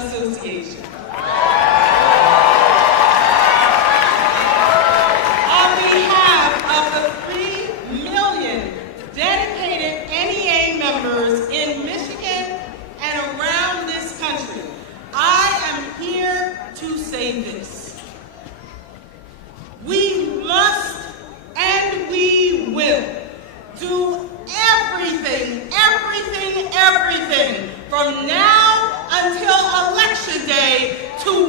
Association. On behalf of the 3 million dedicated NEA members in Michigan and around this country, I am here to say this. We must and we will do everything from now until Election Day to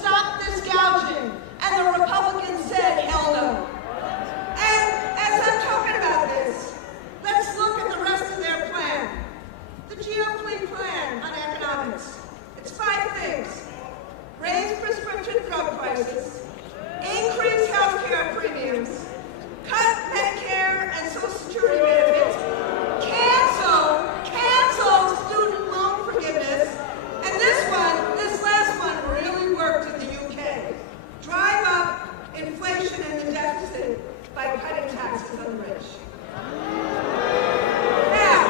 stop this gouging, and the Republicans said, hell no. And as I'm talking about this, let's look at the rest of their plan. The GOP plan on economics. It's 5 things. Raise prescription drug prices, increase health care premiums, cut Medicare and Social Security benefits, cancel student loan forgiveness, and this last one really worked in the UK. Drive up inflation and the deficit by cutting taxes on the rich. Now,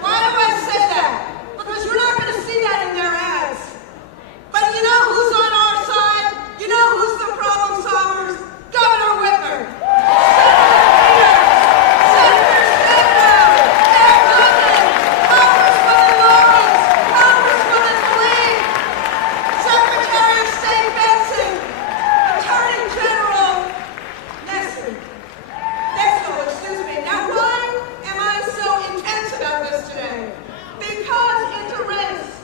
why do I say that? Because you're not going to see that in their ads. But you know who's on our side? You know who's the problem solvers? Governor Whitmer. Senator Stegner. Mayor Goodman. Congresswoman Lawrence. Congresswoman Lee. Secretary of State Benson. Attorney General Nestle. Excuse me. Now why am I so intense about this today? Because it's a race.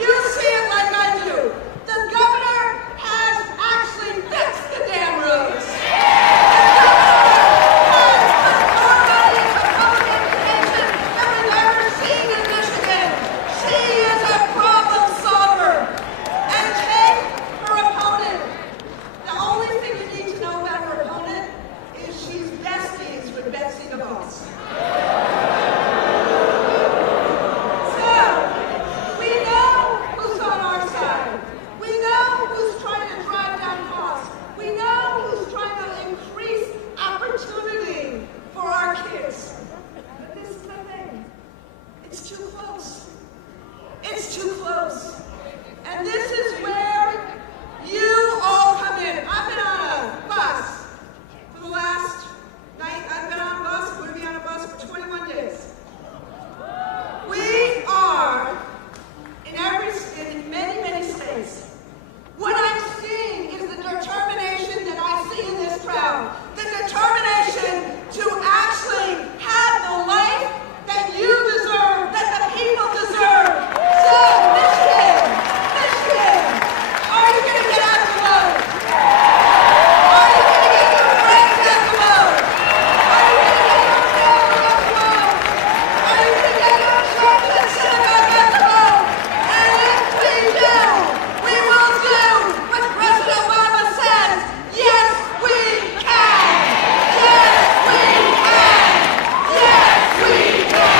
You see it like I do. The governor has actually fixed the damn roads. The governor has put more money into public education than we've ever seen in Michigan. She is a problem solver. And take her opponent. The only thing you need to know about her opponent is she's besties with Betsy DeVos. It's too close. And this is where you all come in. I've been on a bus for the last night. I've been on a bus. I'm going to be on a bus for 21 days. We are in many states. What I'm seeing is the determination that I see in this crowd. The determination to actually have the life that you deserve, that the people deserve. So, Michigan, are you going to get out the vote? Are you going to get your friends out the vote? Are you going to get your family out the vote? Are you going to get your church and synagogue out the vote? And if we do, we will do what President Obama says. Yes, we can. Yes, we can. Yes, we can.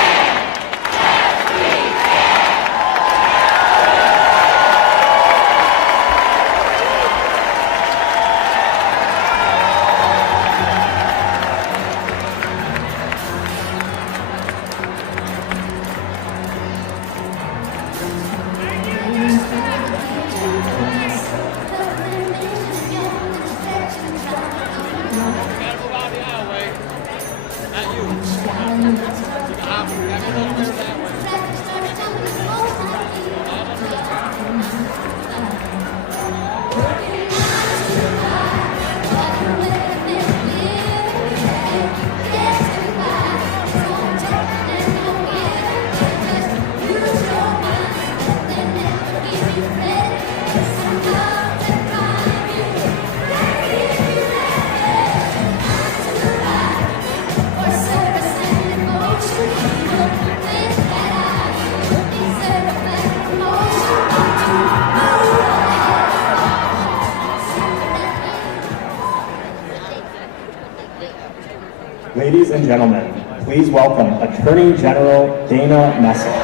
Ladies and gentlemen, please welcome Attorney General Dana Nessel.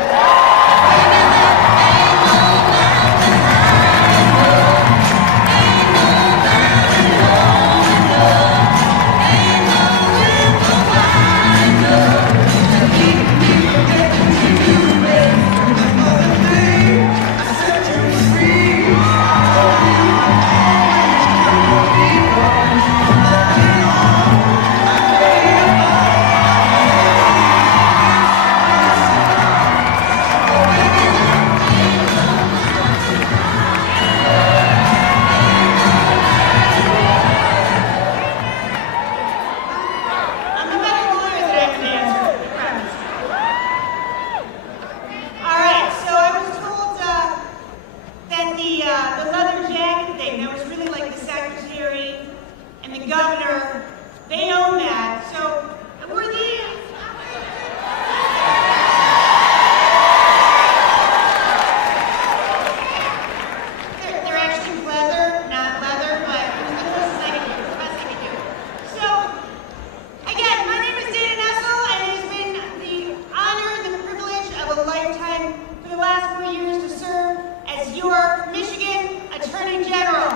governor, they own that. So we're they're actually leather, not leather, but it was the closest I could do. The best I could do. So again, my name is Dana Nessel, and it has been the honor and the privilege of a lifetime for the last 4 years to serve as your Michigan Attorney General.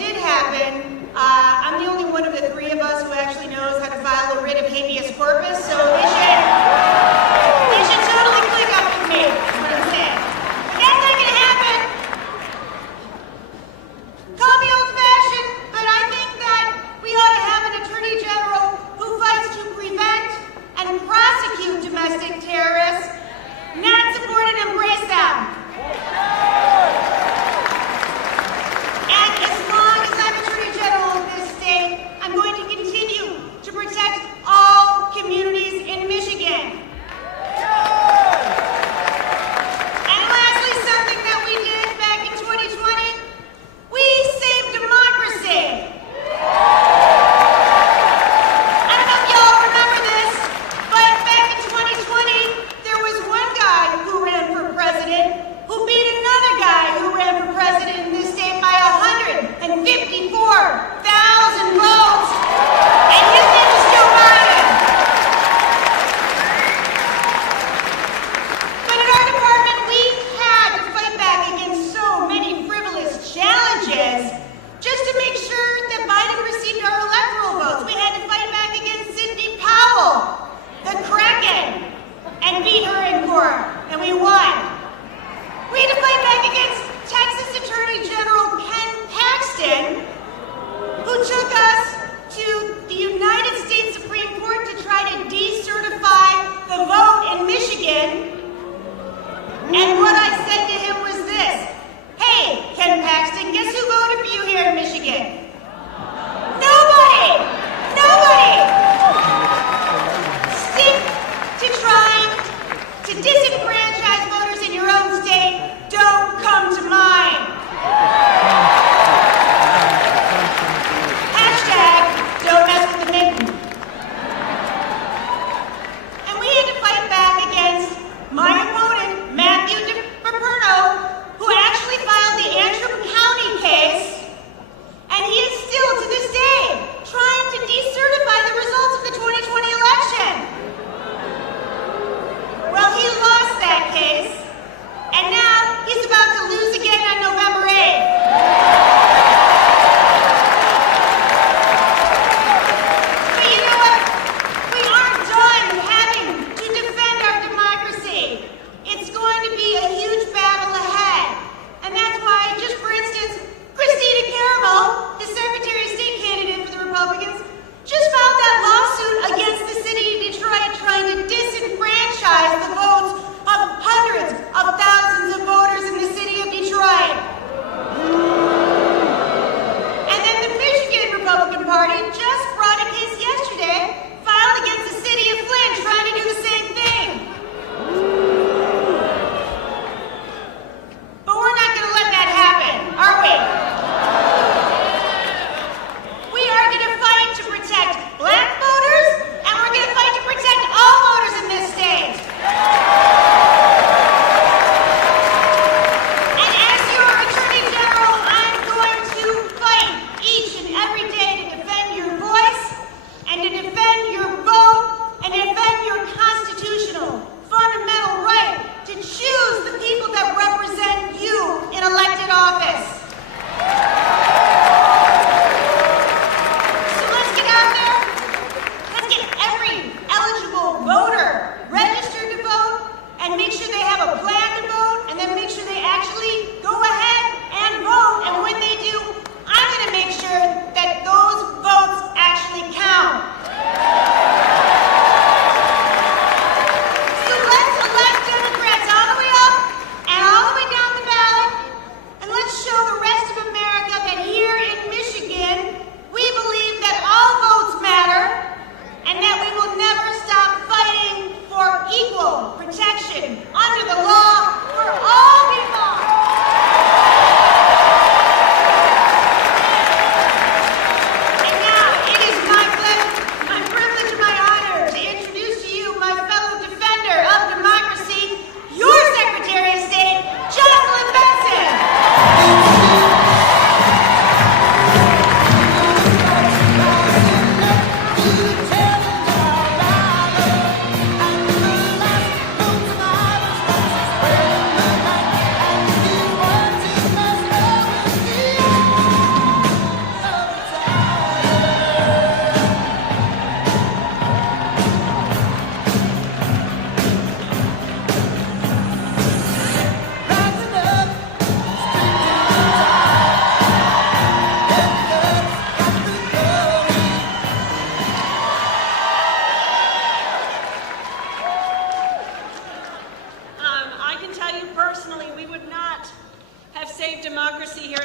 did happen, I'm the only one of the three of us who actually knows how to file a writ of habeas corpus, so they should totally click up with me, is what I'm saying. That's not gonna happen. Call me old-fashioned, but I think that we ought to have an attorney general who fights to prevent and prosecute domestic terrorists, not support and embrace them. And as long as I'm attorney general of this state, I'm going to continue to protect all communities in Michigan.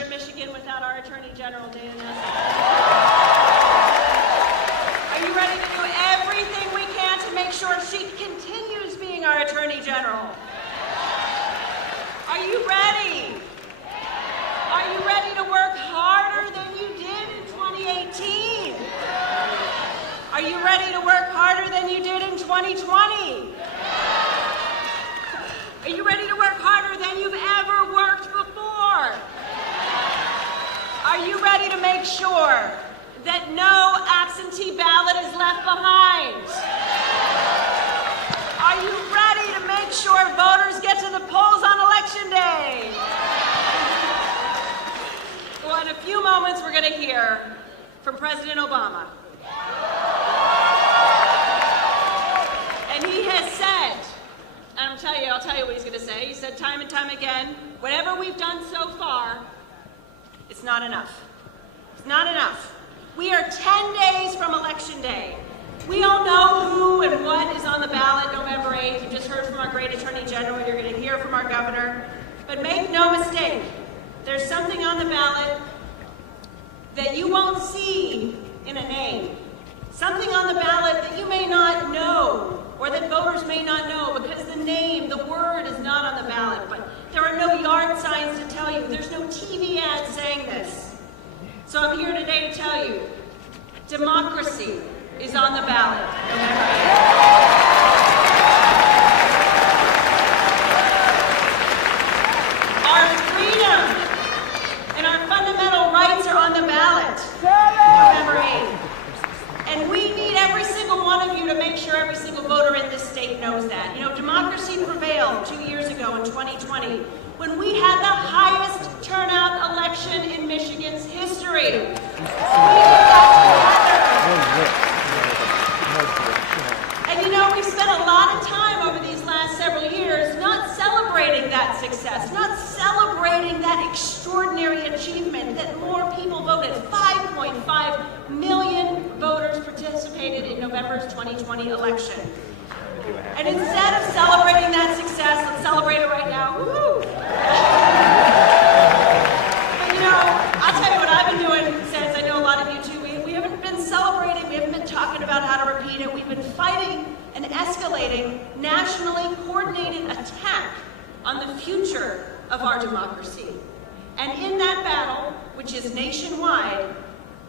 of Michigan without our Attorney General, Dana Nessel. Are you ready to do everything we can to make sure she continues being our Attorney General? Are you ready? Are you ready to work harder than you did in 2018? Are you ready to work harder than you did in 2020? Are you ready to work harder than you've ever worked before? Are you ready to make sure that no absentee ballot is left behind? Are you ready to make sure voters get to the polls on Election Day? Well, in a few moments, we're going to hear from President Obama. And he has said, and I'll tell you what he's going to say. He said time and time again, whatever we've done so far, it's not enough. It's not enough. We are 10 days from Election Day. We all know who and what is on the ballot November 8th. You just heard from our great Attorney General. You're going to hear from our governor. But make no mistake, there's something on the ballot that you won't see in a name. Something on the ballot that you may not know, or that voters may not know, because the name, the word is not on the ballot. But there are no yard signs to tell you. There's no TV ads saying this. So I'm here today to tell you, democracy is on the ballot. Our freedom and our fundamental rights are on the ballot. November 8th. And we need every single one of you to make sure every single voter in this state knows that. You know, democracy prevailed 2 years ago in 2020 when we had the highest turnout election in Michigan's history. We did that together. And you know, we've spent a lot of time over these last several years not celebrating that success, not celebrating that extraordinary achievement that more people voted. 5.5 million voters participated in November's 2020 election. And instead of celebrating that success, let's celebrate it right now. Woo! But you know, I'll tell you what I've been doing since, I know a lot of you too, we haven't been celebrating, we haven't been talking about how to repeat it, we've been fighting an escalating, nationally coordinated attack on the future of our democracy. And in that battle, which is nationwide,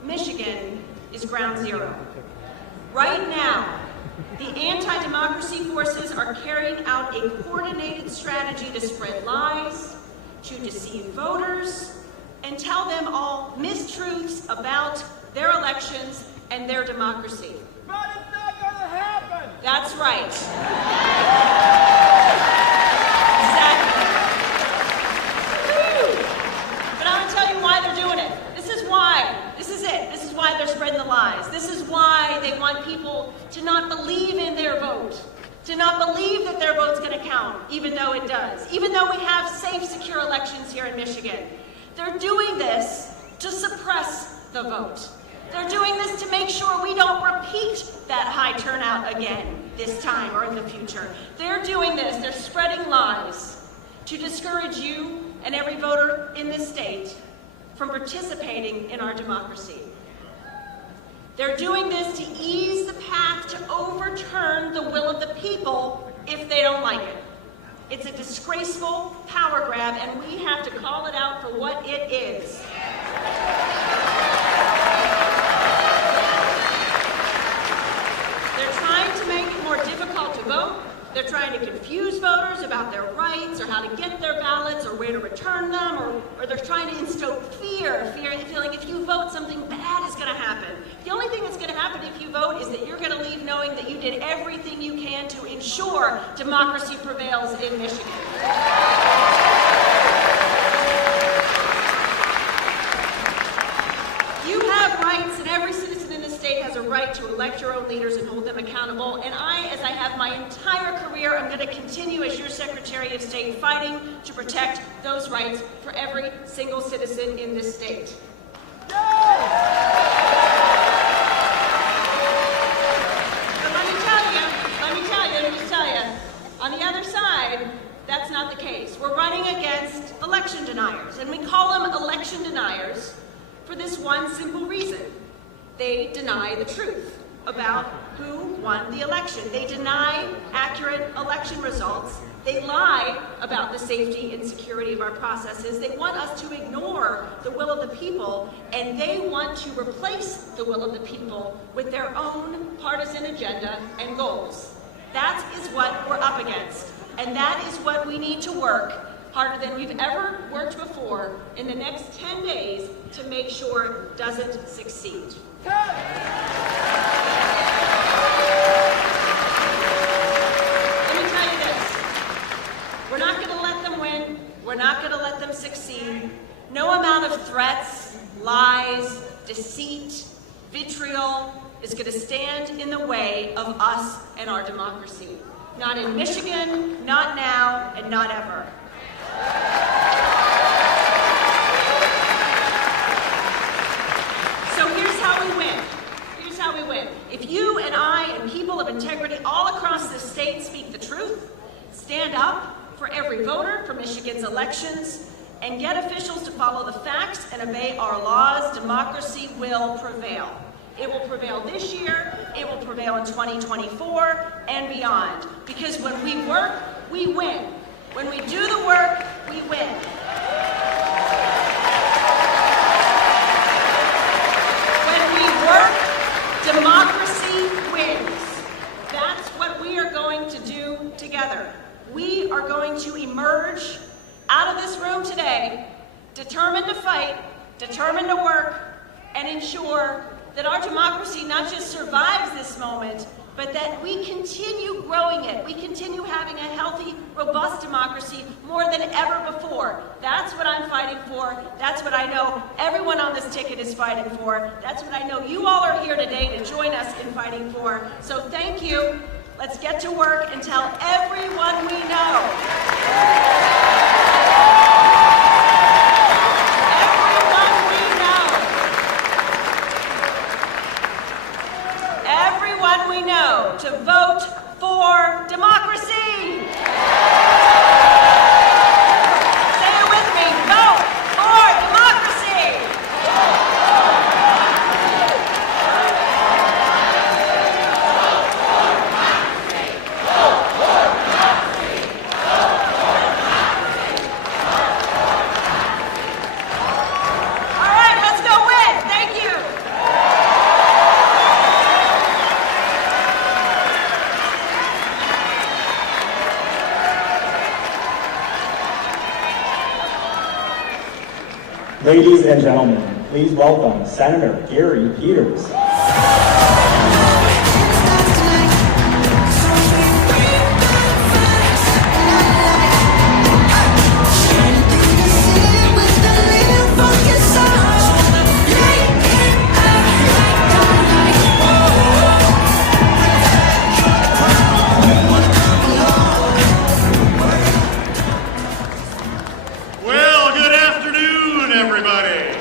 Michigan is ground zero. Right now, the anti-democracy forces are carrying out a coordinated strategy to spread lies, to deceive voters, and tell them all mistruths about their elections and their democracy. But it's not going to happen! That's right. Exactly. Woo! But I'm going to tell you why they're doing it. This is why. This is it. This is why they're spreading the lies. This is why they want people to not believe in their vote, to not believe that their vote's going to count, even though it does, even though we have safe, secure elections here in Michigan. They're doing this to suppress the vote. They're doing this to make sure we don't repeat that high turnout again this time or in the future. They're doing this, they're spreading lies to discourage you and every voter in this state from participating in our democracy. They're doing this to ease the path to overturn the will of the people if they don't like it. It's a disgraceful power grab, and we have to call it out for what it is. They're trying to make it more difficult to vote. They're trying to confuse voters about their rights or how to get their ballots or where to return them, or they're trying to instill fear, feeling if you vote, something bad is going to happen. The only thing that's going to happen if you vote is that you're going to leave knowing that you did everything you can to ensure democracy prevails in Michigan. You have rights, and every citizen in the state has a right to elect your own leaders and hold them accountable. And I, as I have my entire career, I'm going to continue as your Secretary of State fighting to protect those rights for every single citizen in this state. But let me tell you, on the other side, that's not the case. We're running against election election deniers, and we call them election deniers for this one simple reason. They deny the truth about who won the election. They deny accurate election results. They lie about the safety and security of our processes. They want us to ignore the will of the people, and they want to replace the will of the people with their own partisan agenda and goals. That is what we're up against, and that is what we need to work harder than we've ever worked before in the next 10 days to make sure doesn't succeed. Let me tell you this. We're not going to let them win. We're not going to let them succeed. No amount of threats, lies, deceit, vitriol is going to stand in the way of us and our democracy. Not in Michigan, not now, and not ever. So here's how we win. Here's how we win. If you and I and people of integrity all across this state speak the truth, stand up for every voter for Michigan's elections, and get officials to follow the facts and obey our laws, democracy will prevail. It will prevail this year, it will prevail in 2024 and beyond. Because when we work, we win. When we do the work, we win. When we work, democracy wins. That's what we are going to do together. We are going to emerge out of this room today, determined to fight, determined to work, and ensure that our democracy not just survives this moment, but that we continue growing it. We continue having a healthy, robust democracy more than ever before. That's what I'm fighting for. That's what I know everyone on this ticket is fighting for. That's what I know you all are here today to join us in fighting for. So thank you. Let's get to work and tell everyone we know. Everyone we know to vote for democracy. Say it with me, vote for democracy. All right, let's go win. Thank you. Ladies and gentlemen, please welcome Senator Gary Peters. Well, good afternoon, everybody.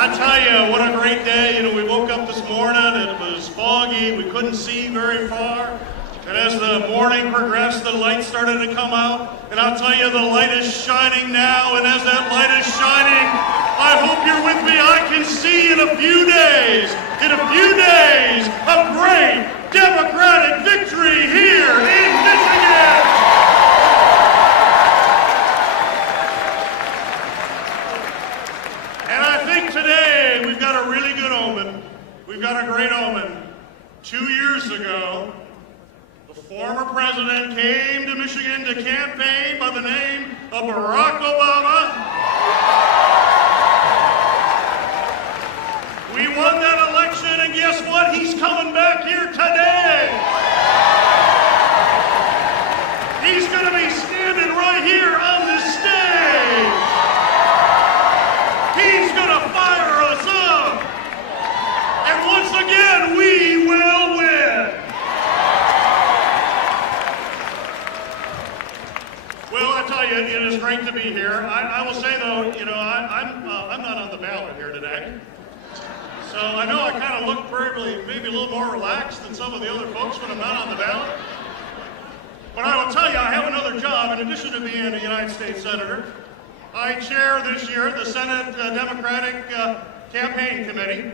I tell you, what a great day. You know, we woke up this morning, it was foggy, we couldn't see very far. And as the morning progressed, the light started to come out. And I'll tell you, the light is shining now. And as that light is shining, I hope you're with me. I can see in a few days, a great Democratic victory here in Michigan. And I think today we've got a really good omen. We've got a great omen. 2 years ago, the former president came to Michigan to campaign by the name of Barack Obama. We won that election, and guess what? He's coming back here today. He's going to be standing right here on this stage. He's going to fire us up. And once again, we will win. Well, I tell you, it is great to be here. I will say, though, you know, I'm not on the ballot here today. So I know I kind of look probably maybe a little more relaxed than some of the other folks when I'm not on the ballot. But I will tell you, I have another job in addition to being a United States Senator. I chair this year the Senate Democratic Campaign Committee,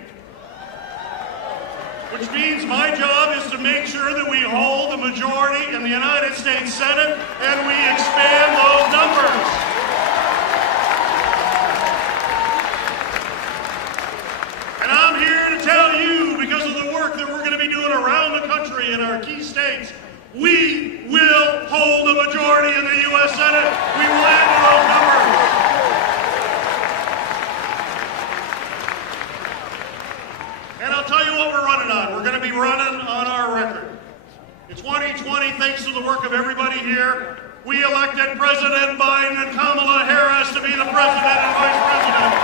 which means my job is to make sure that we hold the majority in the United States Senate and we expand those numbers. And I'm here to tell you, because of the work that we're going to be doing around the country in our key states, we will hold the majority in the U.S. Senate. We will add to those numbers. And I'll tell you what we're running on. We're going to be running on our record. In 2020, thanks to the work of everybody here, we elected President Biden and Kamala Harris to be the President and Vice President.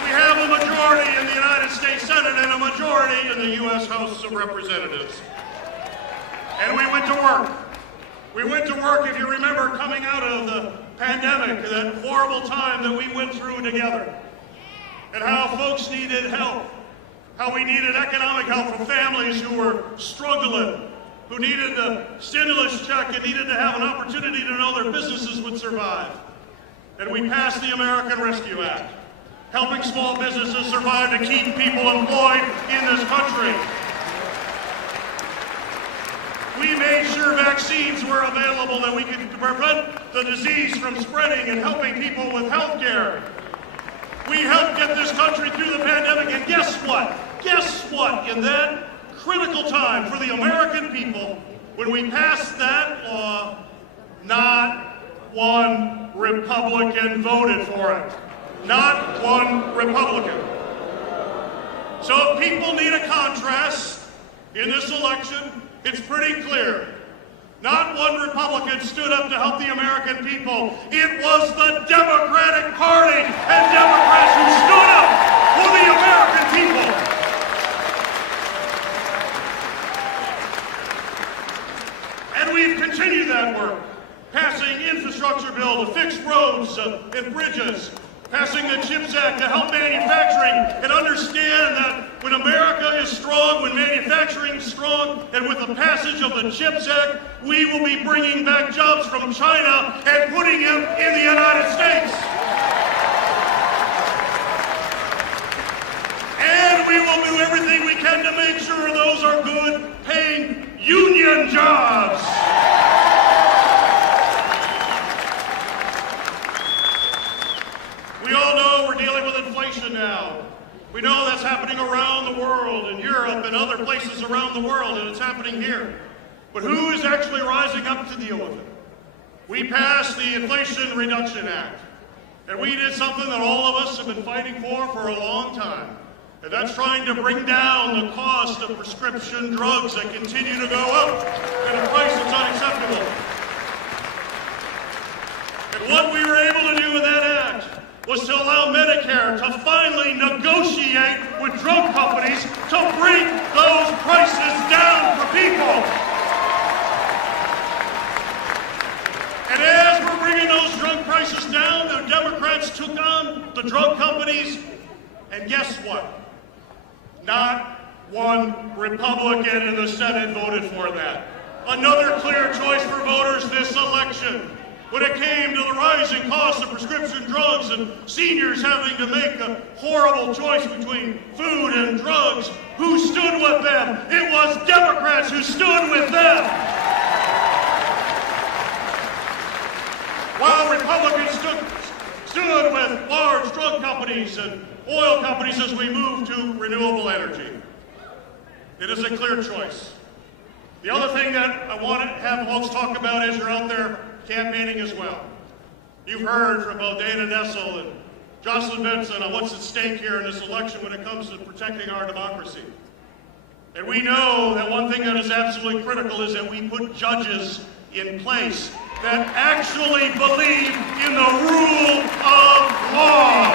We have a majority in the United States Senate and a majority in the U.S. House of Representatives. And we went to work. We went to work, if you remember, coming out of the pandemic, that horrible time that we went through together, and how folks needed help, how we needed economic help for families who were struggling, who needed a stimulus check and needed to have an opportunity to know their businesses would survive. And we passed the American Rescue Act, helping small businesses survive to keep people employed in this country. We made sure vaccines were available, that we could prevent the disease from spreading, and helping people with health care. We helped get this country through the pandemic, and guess what? Guess what? In that critical time for the American people, when we passed that law, not one Republican voted for it. Not one Republican. So if people need a contrast in this election, it's pretty clear. Not one Republican stood up to help the American people. It was the Democratic Party and Democrats who stood up for the American people. And we've continued that work, passing infrastructure bill to fix roads and bridges, passing the CHIPS Act to help manufacturing, and understand that when America is strong, when manufacturing is strong, and with the passage of the CHIPS Act, we will be bringing back jobs from China and putting them in the United States. And we will do everything we can to make sure those are good paying union jobs. We all know we're dealing with inflation now. We know that's happening around the world, in Europe and other places around the world, and it's happening here. But who is actually rising up to deal with it? We passed the Inflation Reduction Act, and we did something that all of us have been fighting for a long time. And that's trying to bring down the cost of prescription drugs that continue to go up at a price that's unacceptable. And what we were able to do with that act was to allow Medicare to finally negotiate with drug companies to bring those prices down for people. And as we're bringing those drug prices down, the Democrats took on the drug companies, and guess what? Not one Republican in the Senate voted for that. Another clear choice for voters this election. When it came to the rising cost of prescription drugs and seniors having to make a horrible choice between food and drugs, who stood with them? It was Democrats who stood with them. While Republicans stood with large drug companies and oil companies as we move to renewable energy. It is a clear choice. The other thing that I want to have folks talk about as you're out there campaigning as well. You've heard from both Dana Nessel and Jocelyn Benson on what's at stake here in this election when it comes to protecting our democracy. And we know that one thing that is absolutely critical is that we put judges in place that actually believe in the rule of law.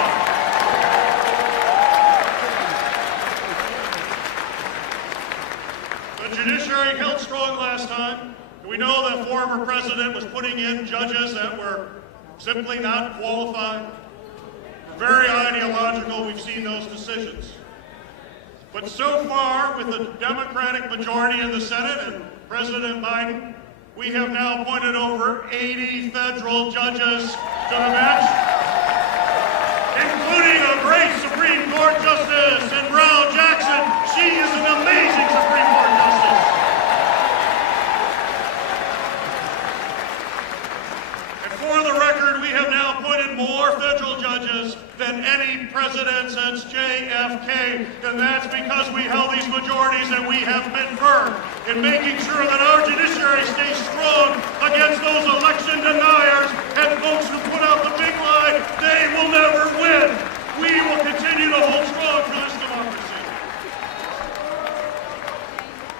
The judiciary held strong last time. We know that former president was putting in judges that were simply not qualified. Very ideological, we've seen those decisions. But so far, with the Democratic majority in the Senate and President Biden, we have now appointed over 80 federal judges to the bench, including a great Supreme Court Justice in Brown Jackson. She is an amazing Supreme Court Justice. And for the record, we have now appointed more federal judges than any president since JFK, and that's because we held these majorities and we have been firm in making sure that our judiciary stays strong against those election deniers and folks who put out the big lie, they will never win. We will continue to hold strong for this democracy.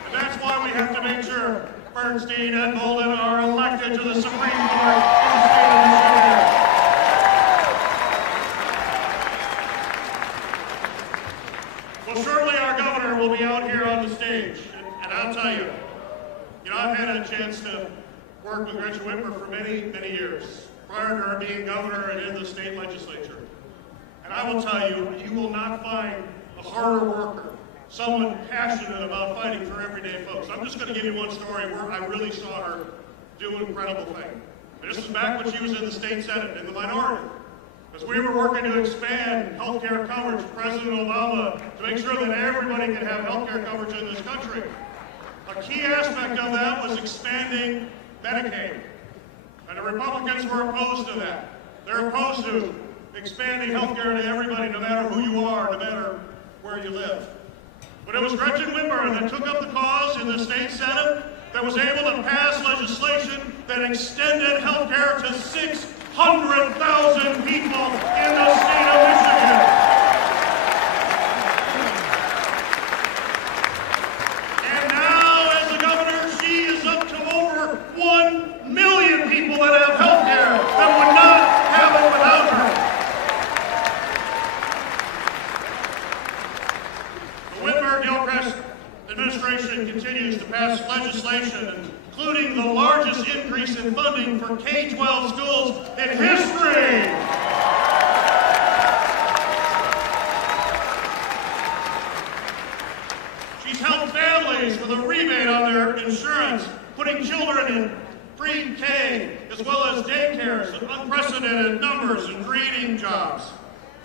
And that's why we have to make sure Bernstein and Bolden are elected to the Supreme Court in the state of Michigan. Well, shortly our governor will be out here on the stage, and I'll tell you, I've had a chance to work with Gretchen Whitmer for many, many years, prior to her being governor and in the state legislature. And I will tell you, you will not find a harder worker, someone passionate about fighting for everyday folks. I'm just going to give you one story where I really saw her do an incredible thing. And this was back when she was in the state Senate, in the minority. As we were working to expand health care coverage for President Obama to make sure that everybody could have health care coverage in this country. A key aspect of that was expanding Medicaid. And the Republicans were opposed to that. They're opposed to expanding health care to everybody, no matter who you are, no matter where you live. But it was Gretchen Whitmer that took up the cause in the state Senate that was able to pass legislation that extended health care to 600,000 people in the state of Michigan. And now, as the governor, she is up to over 1 million people that have health care that would not have it without her. The Whitmer Democrats administration continues to pass legislation, including the largest increase in funding for K-12 schools in history. She's helped families with a rebate on their insurance, putting children in pre-K as well as daycares at unprecedented numbers and creating jobs.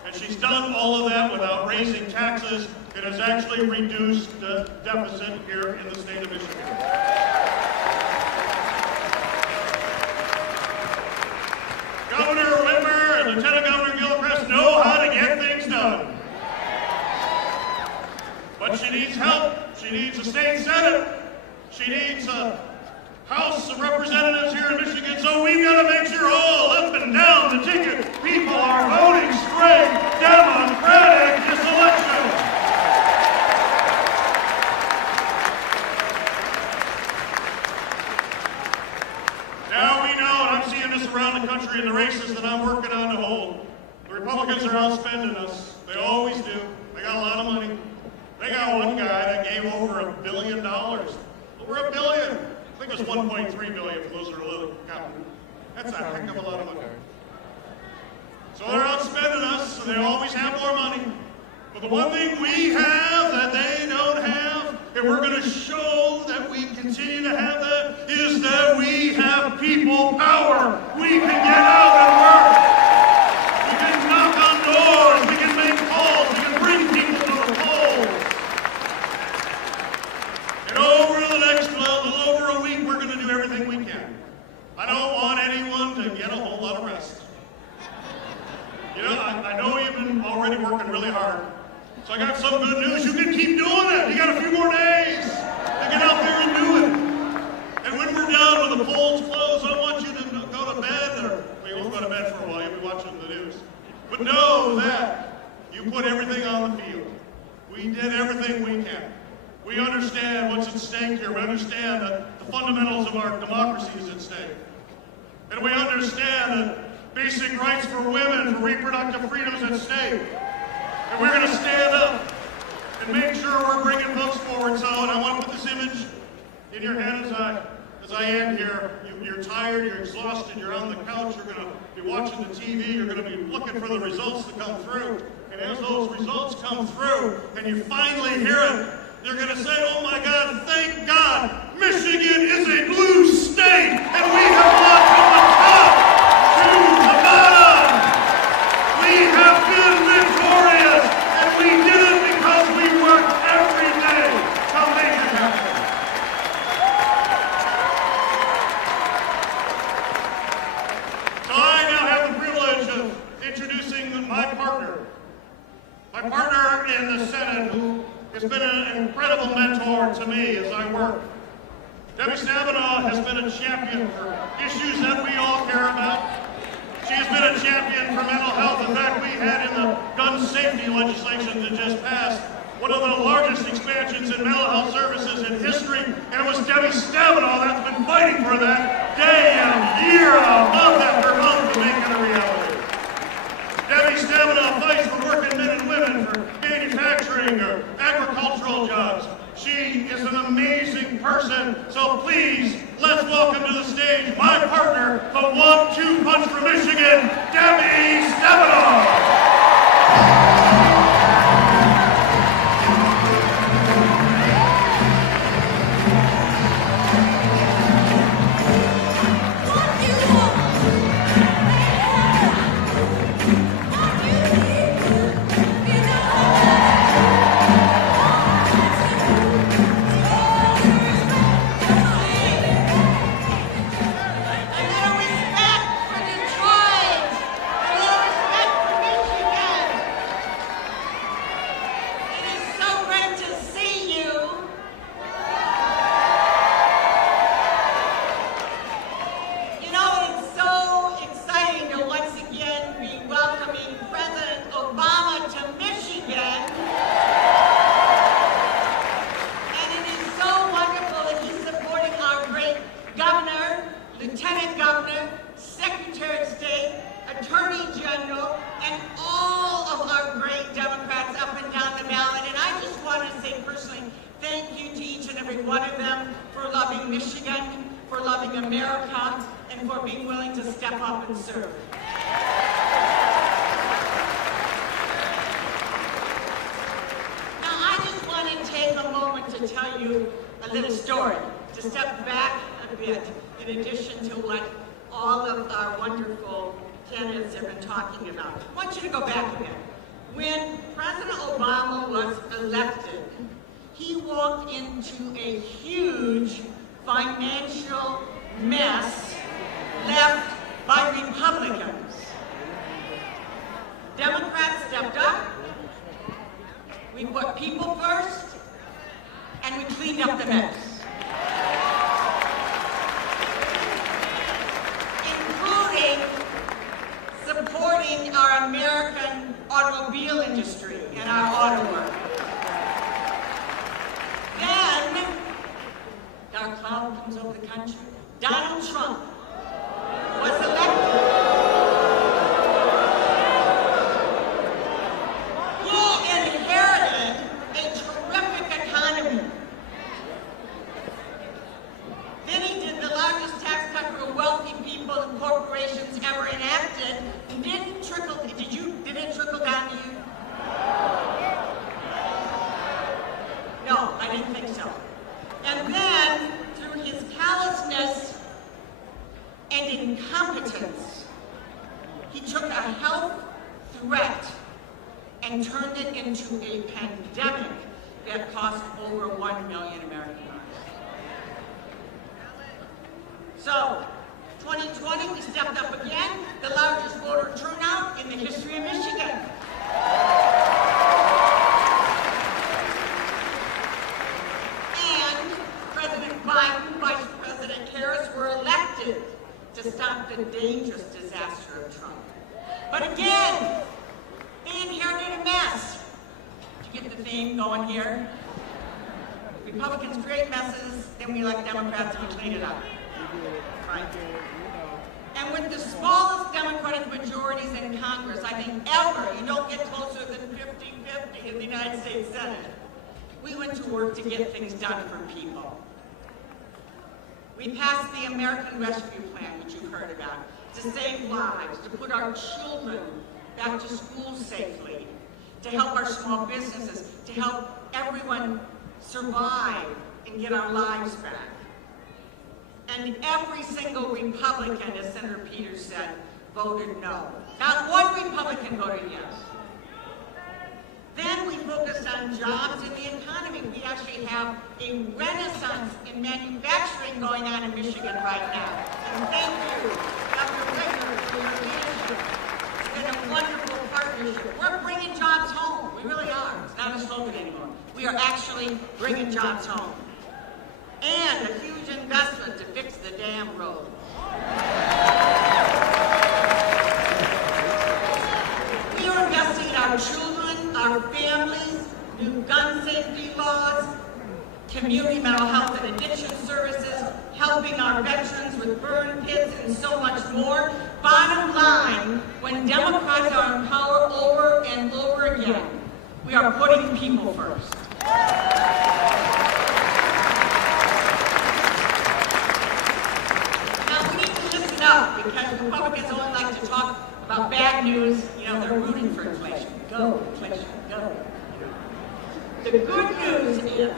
And she's done all of that without raising taxes. It has actually reduced the deficit here in the state of Michigan. Governor Whitmer and Lieutenant Governor Gilchrist know how to get things done. But she needs help. She needs a state Senate. She needs a House of Representatives here in Michigan. So we've got to make sure all up and down the ticket people are voting straight Democratic this election. Now we know, and I'm seeing this around the country in the races that I'm working on to hold, the Republicans are outspending us. They always do. They got a lot of money. They got one guy that gave over $1 billion. Over $1 billion. I think it was 1.3 billion for those who are a little counting. That's a heck of a lot of money. So they're outspending us, so they always have more money. But the one thing we have that they don't have, and we're going to show that we continue to have that, is that we have people power. We can get out and work. We can knock on doors. We can make calls. We can bring people to the polls. And over the next little over a week, we're going to do everything we can. I don't want anyone to get a whole lot of rest. I know you've been already working really hard. So I got some good news. You can keep doing it. You got a few more days to get out there and do it. And when we're done, when the polls close, I want you to go to bed, or well, you won't go to bed for a while. You'll be watching the news. But know that you put everything on the field. We did everything we can. We understand what's at stake here. We understand that the fundamentals of our democracy is at stake. And we understand that basic rights for women, for reproductive freedoms at stake. And we're going to stand up and make sure we're bringing folks forward. So, and I want to put this image in your head as I end here. You're tired, you're exhausted, you're on the couch, you're going to be watching the TV, you're going to be looking for the results to come through. And as those results come through and you finally hear it, you're going to say, oh my God, thank God, Michigan is a blue state, and we have won from the top to the bottom. We have been victorious, and we did it because we worked every day to make it happen. So I now have the privilege of introducing my partner in the Senate, who has been an incredible mentor to me as I work. Debbie Stabenow has been a champion for issues that we all care about. She has been a champion for mental health. In fact, we had in the gun safety legislation that just passed one of the largest expansions in mental health services in history, and it was Debbie Stabenow that's been fighting for that day and year out, month after month to make it a reality. Debbie Stabenow fights for working men and women, for manufacturing or agricultural jobs. She is an amazing person, so please, let's welcome to the stage my partner, the 1-2 punch from Michigan, Debbie Stabenow. Michigan, for loving America, and for being willing to step up and serve. Now, I just want to take a moment to tell you a little story, to step back a bit, in addition to what all of our wonderful candidates have been talking about. I want you to go back a bit. When President Obama was elected, he walked into a huge financial mess left by Republicans. Democrats stepped up, we put people first, and we cleaned up the mess. Including supporting our American automobile industry and our auto workers. Then, dark cloud comes over the country. Donald Trump was elected. He inherited a terrific economy. Then he did the largest tax cut for wealthy people and corporations ever enacted. And did it trickle down to you? No, I didn't think so. And then, through his callousness and incompetence, he took a health threat and turned it into a pandemic that cost over 1 million American lives. So, 2020, we stepped up again, the largest voter turnout in the history of Michigan. And President Biden, Vice President Harris were elected to stop the dangerous disaster of Trump. But again, they inherited a mess. Did you get the theme going here? Republicans create messes, then we elect Democrats and we clean it up. Right. And with the smallest Democratic majorities in Congress, I think ever, you don't get closer than 50-50 in the United States Senate, we went to work to get things done for people. We passed the American Rescue Plan, which you heard about, to save lives, to put our children back to school safely, to help our small businesses, to help everyone survive and get our lives back. And every single Republican, as Senator Peters said, voted no. Not one Republican voted yes. Then we focused on jobs and the economy. We actually have a renaissance in manufacturing going on in Michigan right now. And thank you, Dr. Whitmer, for your leadership. It's been a wonderful partnership. We're bringing jobs home. We really are. It's not a slogan anymore. We are actually bringing jobs home. And a huge investment to fix the damn road. We are investing in our children, our families, new gun safety laws, community mental health and addiction services, helping our veterans with burn pits, and so much more. Bottom line, when Democrats are in power over and over again, we are putting people first. Now, we need to listen up, because Republicans only like to talk about bad news. You know, they're rooting for inflation. Go, inflation, go. The good news is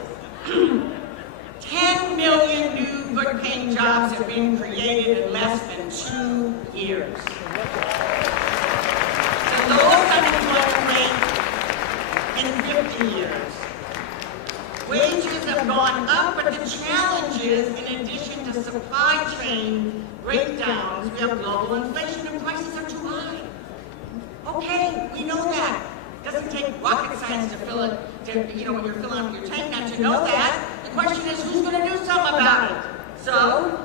10 million new good-paying jobs have been created in less than 2 years. The lowest unemployment rate in 50 years. Wages have gone up, but the challenge is, in addition to supply chain breakdowns, we have global inflation and prices are too high. Okay, we know that. It doesn't take rocket science to fill it, when you're filling up your tank, not to know that. The question is, who's going to do something about it? So,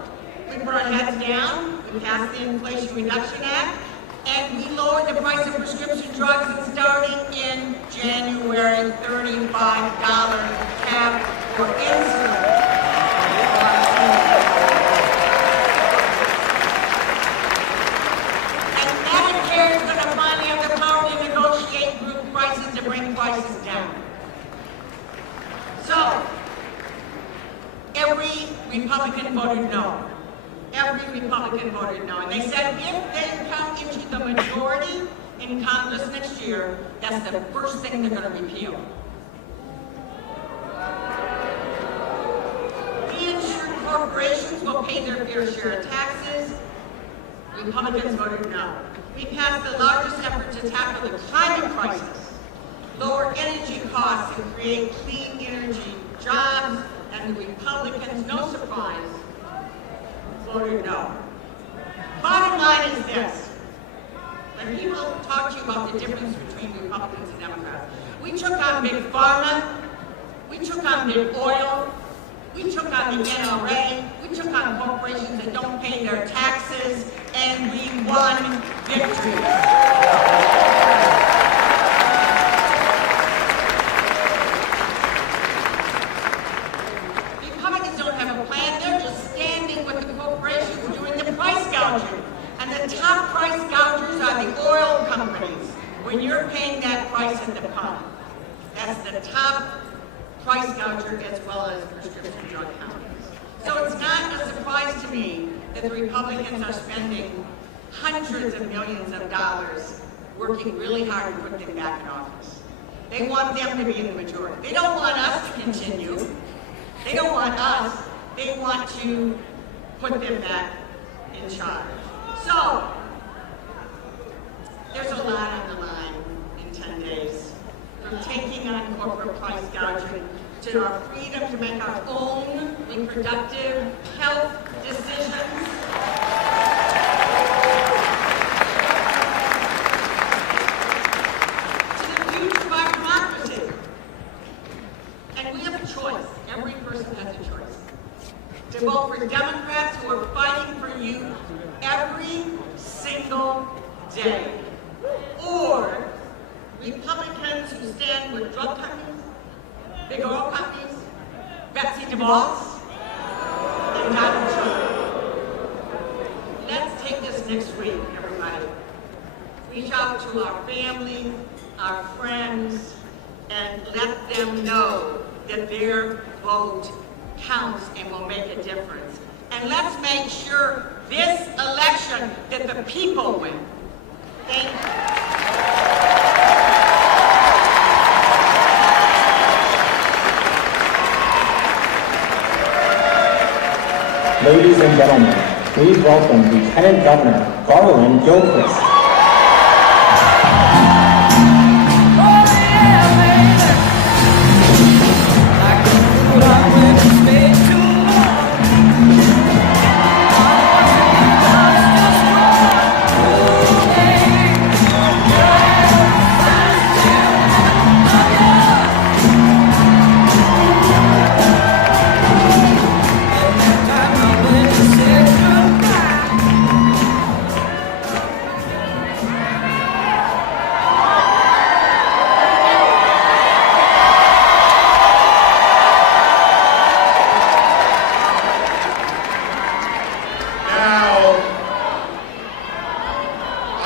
we put our heads down, we passed the Inflation Reduction Act, and we lowered the price of prescription drugs, and starting in January, $35 cap for insulin. And Medicare is going to finally have the power to negotiate group prices to bring prices down. So, every Republican voted no. Every Republican voted no. And they said if they come into the majority in Congress next year, that's the first thing they're going to repeal. Reinsured corporations will pay their fair share of taxes. Republicans voted no. We passed the largest effort to tackle the climate crisis, lower energy costs, and create clean energy jobs, and the Republicans, no surprise, voted no. Bottom line is this. When people talk to you about the difference between Republicans and Democrats, we took on big pharma, we took on big oil, we took on the NRA, we took on corporations that don't pay their taxes, and we won victory. And the top price gougers are the oil companies. When you're paying that price at the pump, that's the top price gouger as well as prescription drug companies. So it's not a surprise to me that the Republicans are spending hundreds of millions of dollars working really hard to put them back in office. They want them to be in the majority. They don't want us to continue. They don't want us. They want to put them back in charge. So, there's a lot on the line in 10 days. From taking on corporate price gouging to our freedom to make our own reproductive health decisions. To the future of our democracy. And we have a choice. Every person has a choice. To vote for Democrats who are fighting for you every single day, or Republicans who stand with drug companies, big oil companies, Betsy DeVos, and Donald Trump. Let's take this next week, everybody. Reach out to our family, our friends, and let them know that their vote counts and will make a difference. And let's make sure this election that the people win. Thank you. Ladies Ladies and gentlemen, please welcome Lieutenant Governor Garland Gilchrist.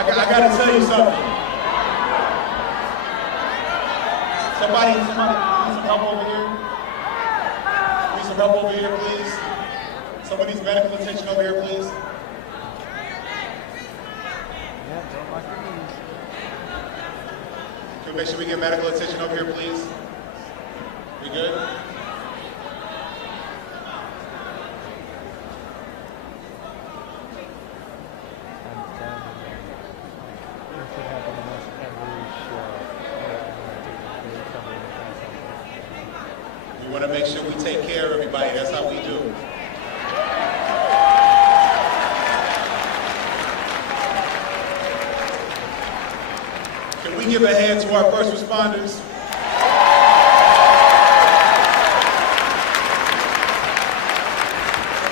I gotta tell you something. Somebody need some help over here? Need some help over here, please? Somebody needs medical attention over here, please? Can we make sure we get medical attention over here, please? We good? We want to make sure we take care of everybody. That's how we do. Can we give a hand to our first responders?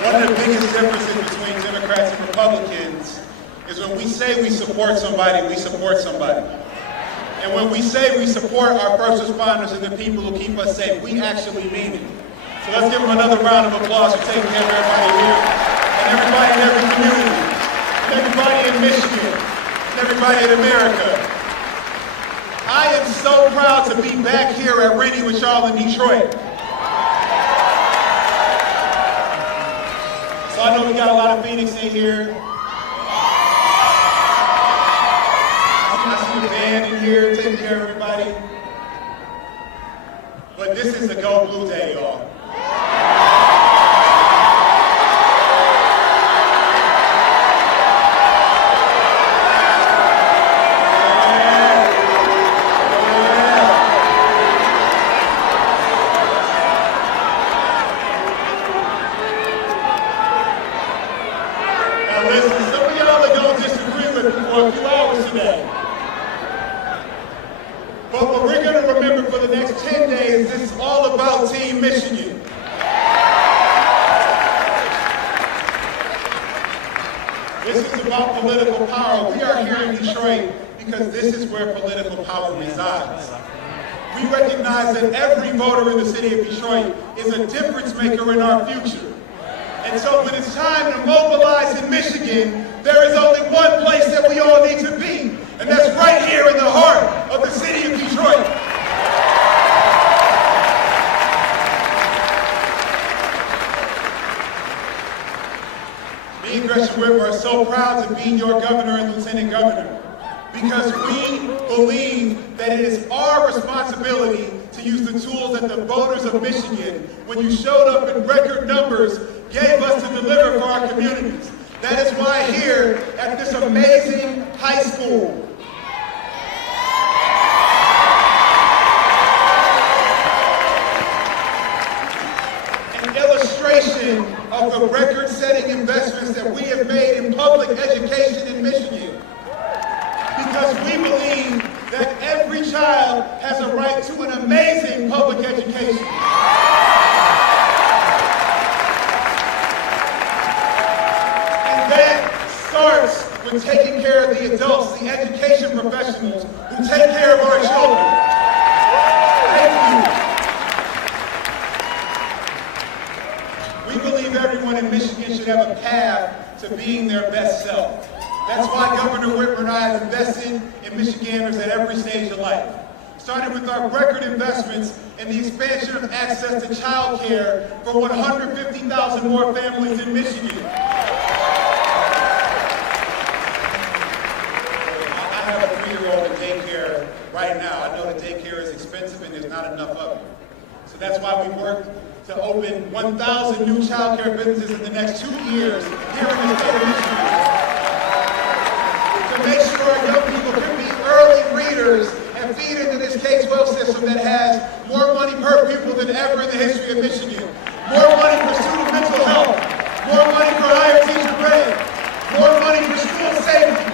One of the biggest differences between Democrats and Republicans is when we say we support somebody, we support somebody. And when we say we support our first responders and the people who keep us safe, we actually mean it. So let's give them another round of applause for taking care of everybody here, and everybody in every community, and everybody in Michigan, and everybody in America. I am so proud to be back here at Randi with y'all in Detroit. So I know we got a lot of Phoenix in here. I see the band in here taking care of everybody. But this is the Go Blue Day, y'all. Now listen, some of y'all are going to disagree with me for a few hours today. But what we're going to remember for the next 10 days, this is all about Team Michigan. This is about political power. We are here in Detroit because this is where political power resides. We recognize that every voter in the city of Detroit is a difference maker in our future. And so when it's time to mobilize in Michigan, there is only one place that we all need to be, and that's right here in the heart of the city of Detroit. Me and Gretchen Whitmer are so proud to be your governor and lieutenant governor because we believe that it is our responsibility to use the tools that the voters of Michigan, when you showed up in record numbers, gave us to deliver for our communities. That is why here at this amazing high school, an illustration of the record-setting investments that we have made in public education in Michigan. Because we believe that every child has a right to an amazing public education. And that starts with taking care of the adults, the education professionals who take care of our children. Thank you. We believe everyone in Michigan should have a path to being their best self. That's why Governor Whitmer and I have invested in Michiganders at every stage of life. Starting with our record investments in the expansion of access to child care for 150,000 more families in Michigan. I have a 3-year-old in daycare right now. I know that daycare is expensive and there's not enough of it. So That's why we worked to open 1,000 new child care businesses in the next 2 years here in the state of Michigan. To make sure our young people can be early readers and feed into this K-12 system that has more money per pupil than ever in the history of Michigan. More money for student mental health. More money for higher teacher grade. More money for school safety.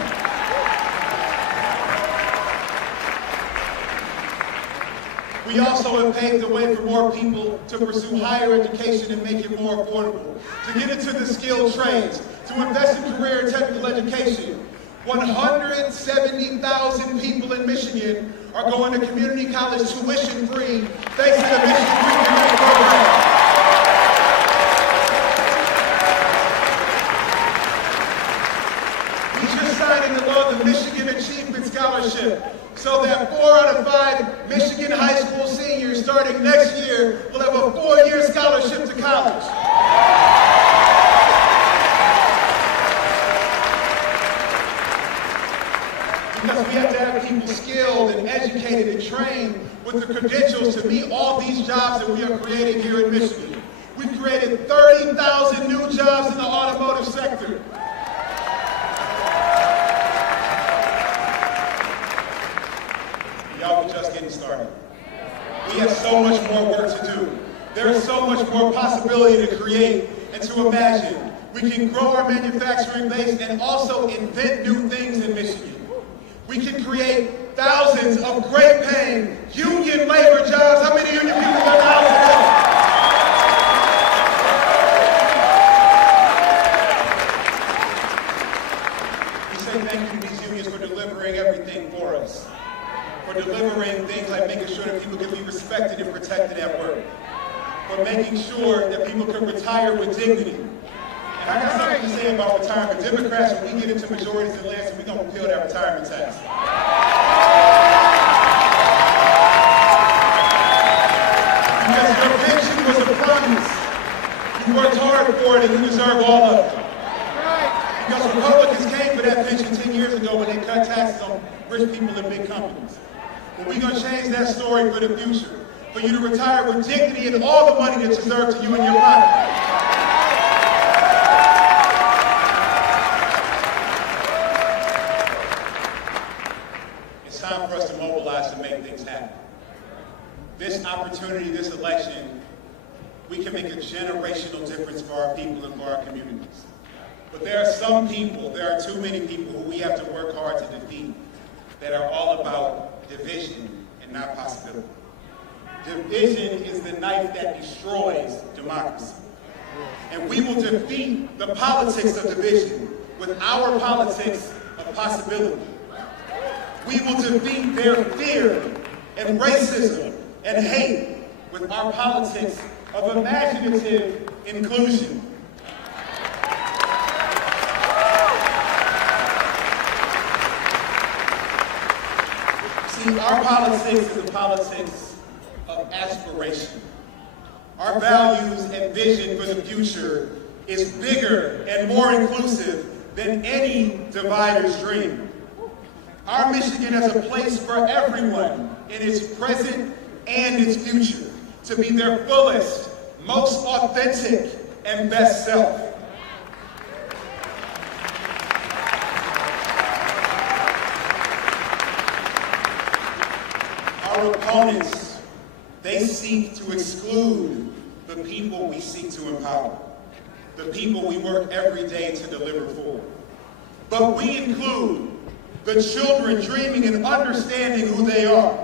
We also have paved the way for more people to pursue higher education and make it more affordable, to get into the skilled trades, to invest in career and technical education. 170,000 people in Michigan are going to community college tuition-free thanks to the Michigan Free Community Program. We just signed into law the Michigan Achievement Scholarship, so that 4 out of 5 Michigan high school seniors starting next year will have a 4-year scholarship to college. Because we have to have people skilled and educated and trained with the credentials to meet all these jobs that we are creating here in Michigan. We've created 30,000 new jobs in the automotive sector. Y'all are just getting started. We have so much more work to do. There is so much more possibility to create and to imagine. We can grow our manufacturing base and also invent new things in Michigan. We can create thousands of great paying union labor jobs. How many union people are out today? We say thank you to these unions for delivering everything for us. For delivering things like making sure that people can be respected and protected at work. For making sure that people can retire with dignity. And I got something to say about retirement. Democrats, when we get into majorities in Lansing, we're going to repeal that retirement tax. Because your pension was a promise. You worked hard for it and you deserve all of it. Because Republicans came for that pension 10 years ago when they cut taxes on rich people and big companies. But we're going to change that story for the future. For you to retire with dignity and all the money that's deserved to you in your pocket. It's time for us to mobilize to make things happen. This opportunity, this election, we can make a generational difference for our people and for our communities. But there are some people, there are too many people who we have to work hard to defeat that are all about division and not possibility. Division is the knife that destroys democracy. And we will defeat the politics of division with our politics of possibility. We will defeat their fear and racism and hate with our politics of imaginative inclusion. See, our politics is a politics of aspiration. Our values and vision for the future is bigger and more inclusive than any divider's dream. Our Michigan has a place for everyone in its present and its future to be their fullest, most authentic, and best self. Our opponents, they seek to exclude the people we seek to empower, the people we work every day to deliver for. But we include the children dreaming and understanding who they are,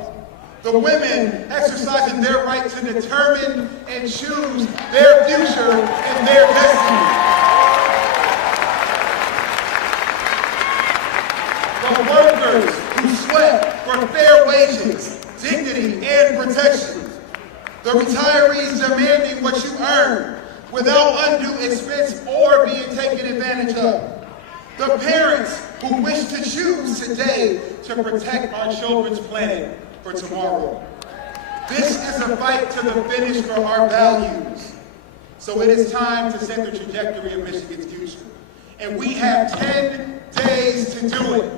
the women exercising their right to determine and choose their future and their destiny, the workers who sweat for fair wages, dignity, and protection, the retirees demanding what you earn without undue expense or being taken advantage of, the parents who wish to choose today to protect our children's planet for tomorrow. This is a fight to the finish for our values. So it is time to set the trajectory of Michigan's future. And we have 10 days to do it.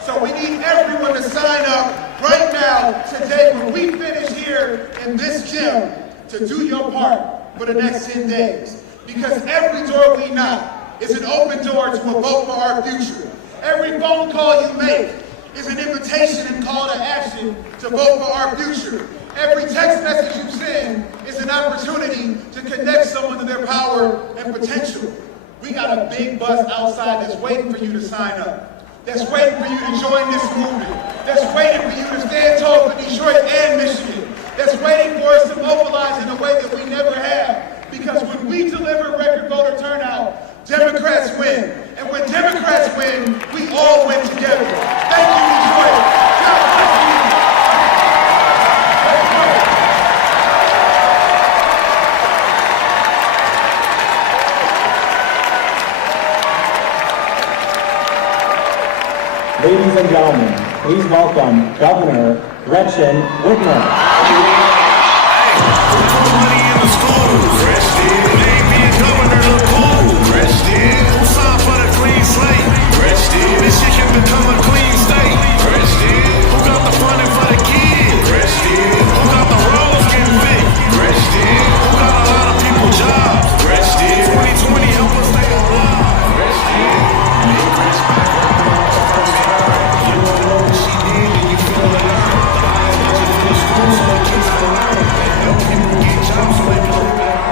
So we need everyone to sign up right now, today, when we finish here in this gym, to do your part for the next 10 days. Because every door we knock is an open door to a vote for our future. Every phone call you make is an invitation and call to action to vote for our future. Every text message you send is an opportunity to connect someone to their power and potential. We got a big bus outside that's waiting for you to sign up. That's waiting for you to join this movement. That's waiting for you to stand tall for Detroit and Michigan. That's waiting for us to mobilize in a way that we never have. Because when we deliver record voter turnout, Democrats win. And when Democrats win, we all win together. Thank you, Detroit. God bless you. Ladies and gentlemen, please welcome Governor Gretchen Whitmer. Michigan become a clean state. Who got the funding for the kids? Who got the roads getting big? Who got a lot of people jobs? 2020 help us stay alive. You don't know what she did and you feel alive. The biology for the school so the kids can learn. And help people get jobs so they can live their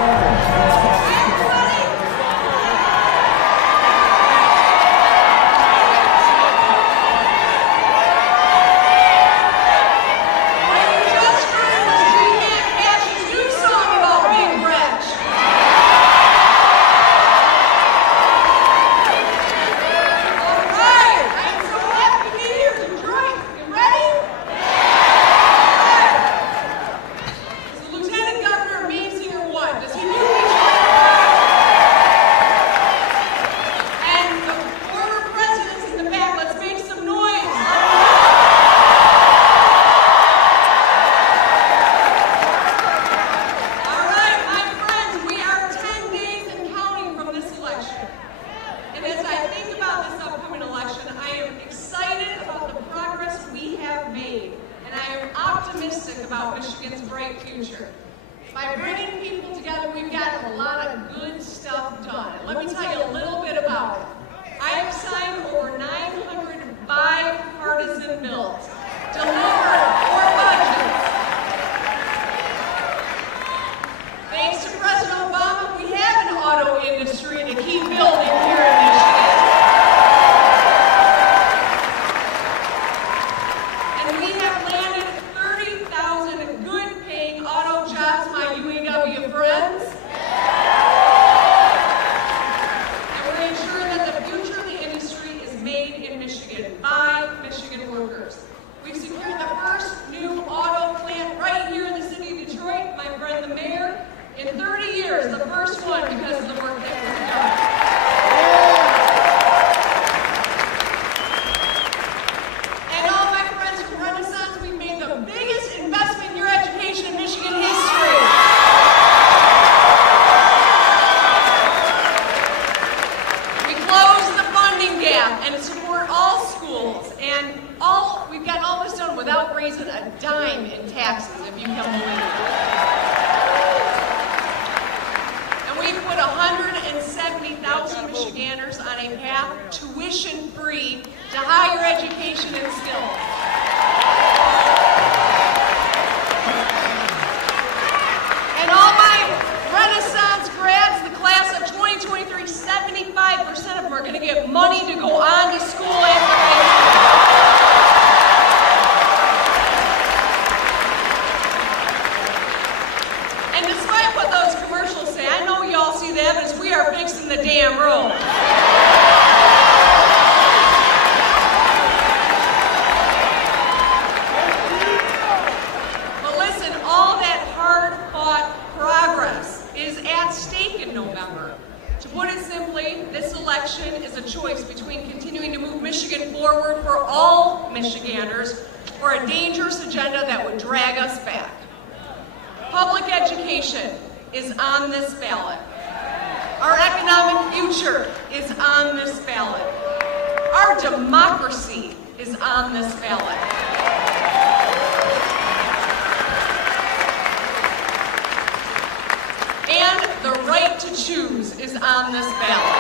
on this ballot.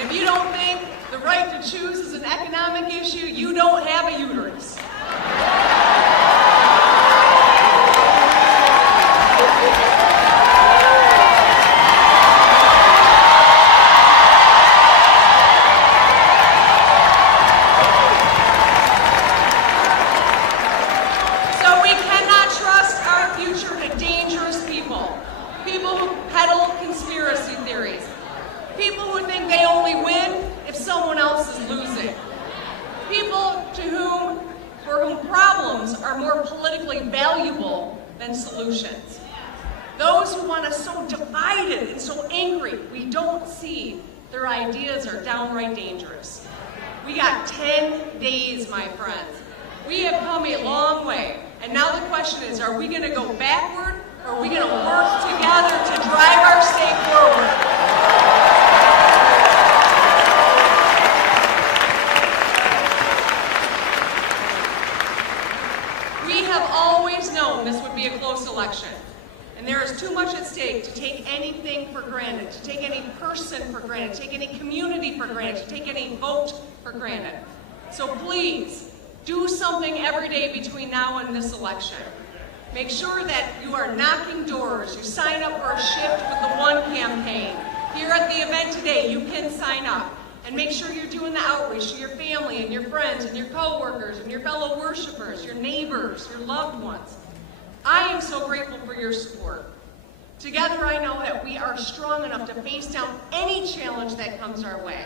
If you don't think the right to choose is an economic issue, you don't have a uterus. So we cannot trust our future to dangerous people. People who peddle conspiracy theories. People who think they only win if someone else is losing. People for whom problems are more politically valuable than solutions. Those who want us so divided and so angry we don't see their ideas are downright dangerous. We got 10 days, my friends. We have come a long way. And now the question is, are we going to go backward or are we going to work together to drive our state forward? We have always known this would be a close election. And there is too much at stake to take anything for granted, to take any person for granted, to take any community for granted, to take any vote for granted. So please, do something every day between now and this election. Make sure that you are knocking doors. You sign up for a shift with the One campaign. Here at the event today, you can sign up. And make sure you're doing the outreach to your family and your friends and your coworkers and your fellow worshipers, your neighbors, your loved ones. I am so grateful for your support. Together, I know that we are strong enough to face down any challenge that comes our way.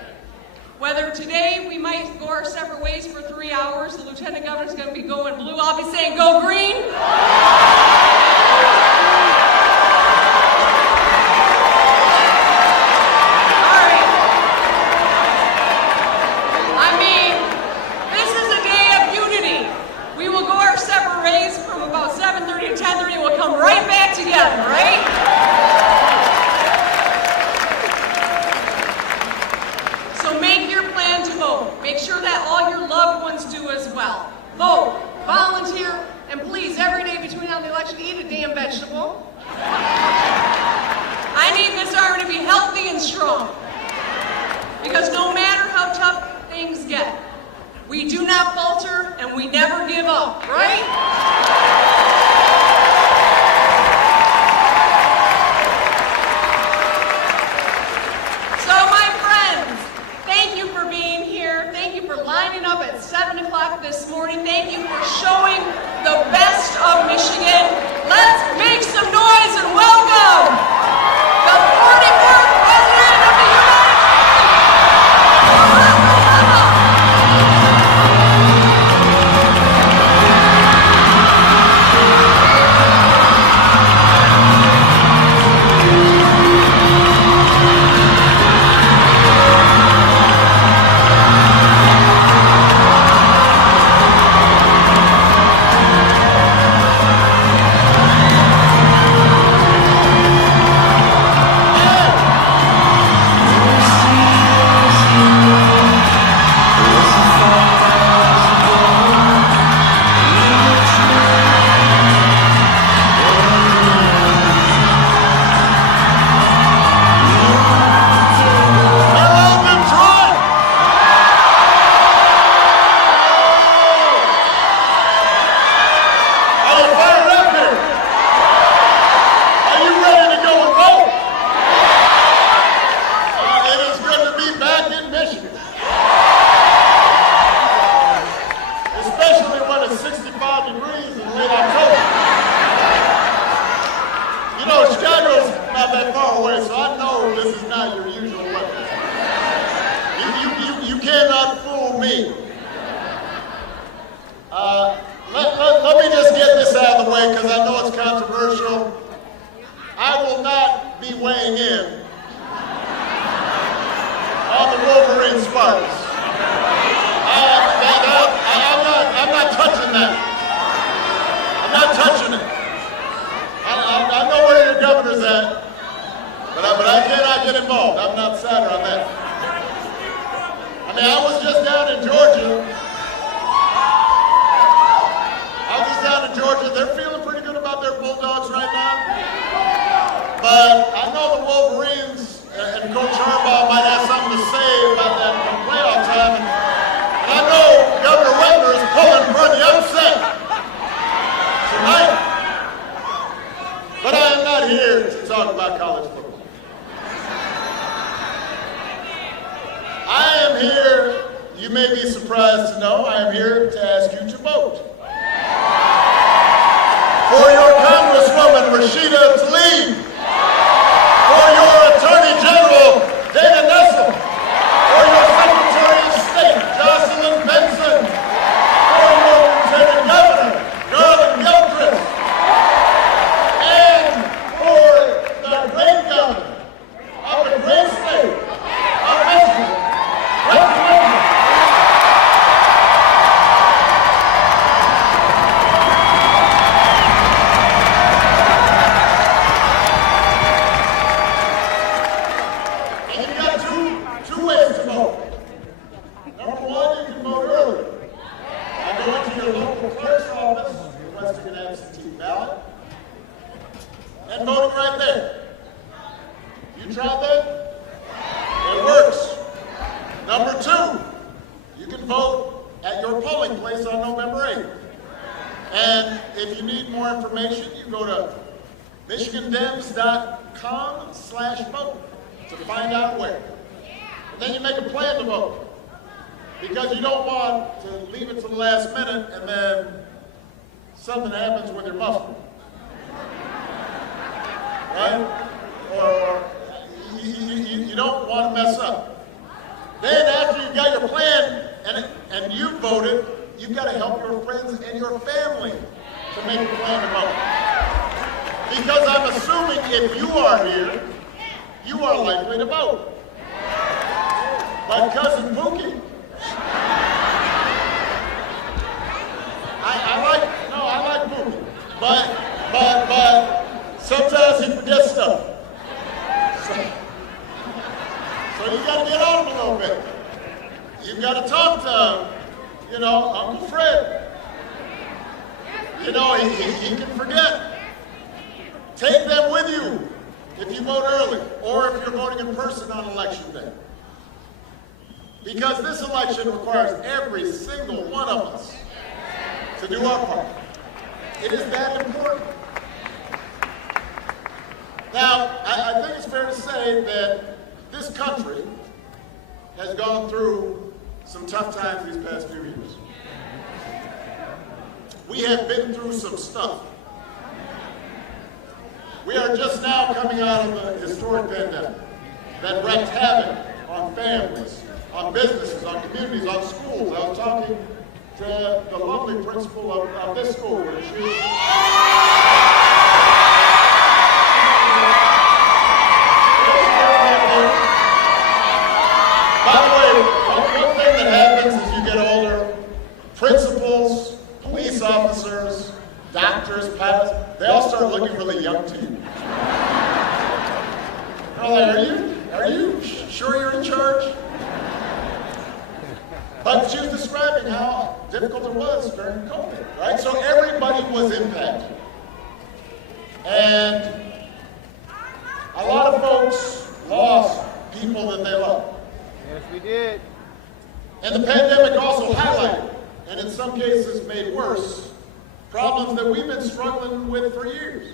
Whether today we might go our separate ways for 3 hours, the Lieutenant Governor's going to be going blue, I'll be saying go green. I mean, this is a day of unity. We will go our separate ways from about 7:30 to 10:30 and we'll come right back together, right? Make sure that all your loved ones do as well. Vote, volunteer, and please, every day between now and the election, eat a damn vegetable. I need this army to be healthy and strong. Because no matter how tough things get, we do not falter and we never give up, right? Lining up at 7 o'clock this morning. Thank you for showing the best of Michigan. Let's make some noise and welcome the 44th President of the United Let me just get this out of the way because I know it's controversial. I will not be weighing in on the Wolverine Sparks. I'm not touching that. I'm not touching it. I know where your governor's at, but I cannot get involved. I'm not sadder on that. I mean, I was just down in Georgia. But I know the Wolverines and Coach Harbaugh might have something to say about that come playoff time. And I know Governor Whitmer is pulling for the upset tonight. But I am not here to talk about college football. I am here, you may be surprised to know, I am here to ask you to vote for your Congresswoman Rashida Tlaib, for your Attorney General Dana Nessel, for your Secretary of State Jocelyn Benson, for your Lieutenant Governor Garland Gilchrist, and for the great governor of the great state of Michigan. And you got two ways to vote. Number one, you can vote early. By going to your local clerk's office, requesting an absentee ballot, and voting right there. You tried that? It works. Number two, you can vote at your polling place on November 8th. And if you need more information, you go to michigandems.com/vote to find out where. And then you make a plan to vote. Because you don't want to leave it to the last minute and then something happens with your muffler. Right? Or you don't want to mess up. Then after you've got your plan and you voted, you've got to help your friends and your family to make a plan to vote. Because I'm assuming if you are here, you are likely to vote. But Cousin Pookie, I like Pookie, but sometimes he forgets stuff. So you got to get on him a little bit. You've got to talk to, Uncle Fred. He can forget. Take them with you if you vote early or if you're voting in person on election day. Because this election requires every single one of us to do our part. It is that important. Now, I think it's fair to say that this country has gone through some tough times these past few years. We have been through some stuff. We are just now coming out of a historic pandemic that wreaked havoc on families, on businesses, on communities, on schools. I was talking to the lovely principal of this school, where she By the way, one thing that happens as you get older, principals, police officers, doctors, pilots, they all start looking really young to you. They're like, are you sure you're in charge? But she was describing how difficult it was during COVID, right? So everybody was impacted. And a lot of folks lost people that they loved. Yes, we did. And the pandemic also highlighted, and in some cases made worse, problems that we've been struggling with for years.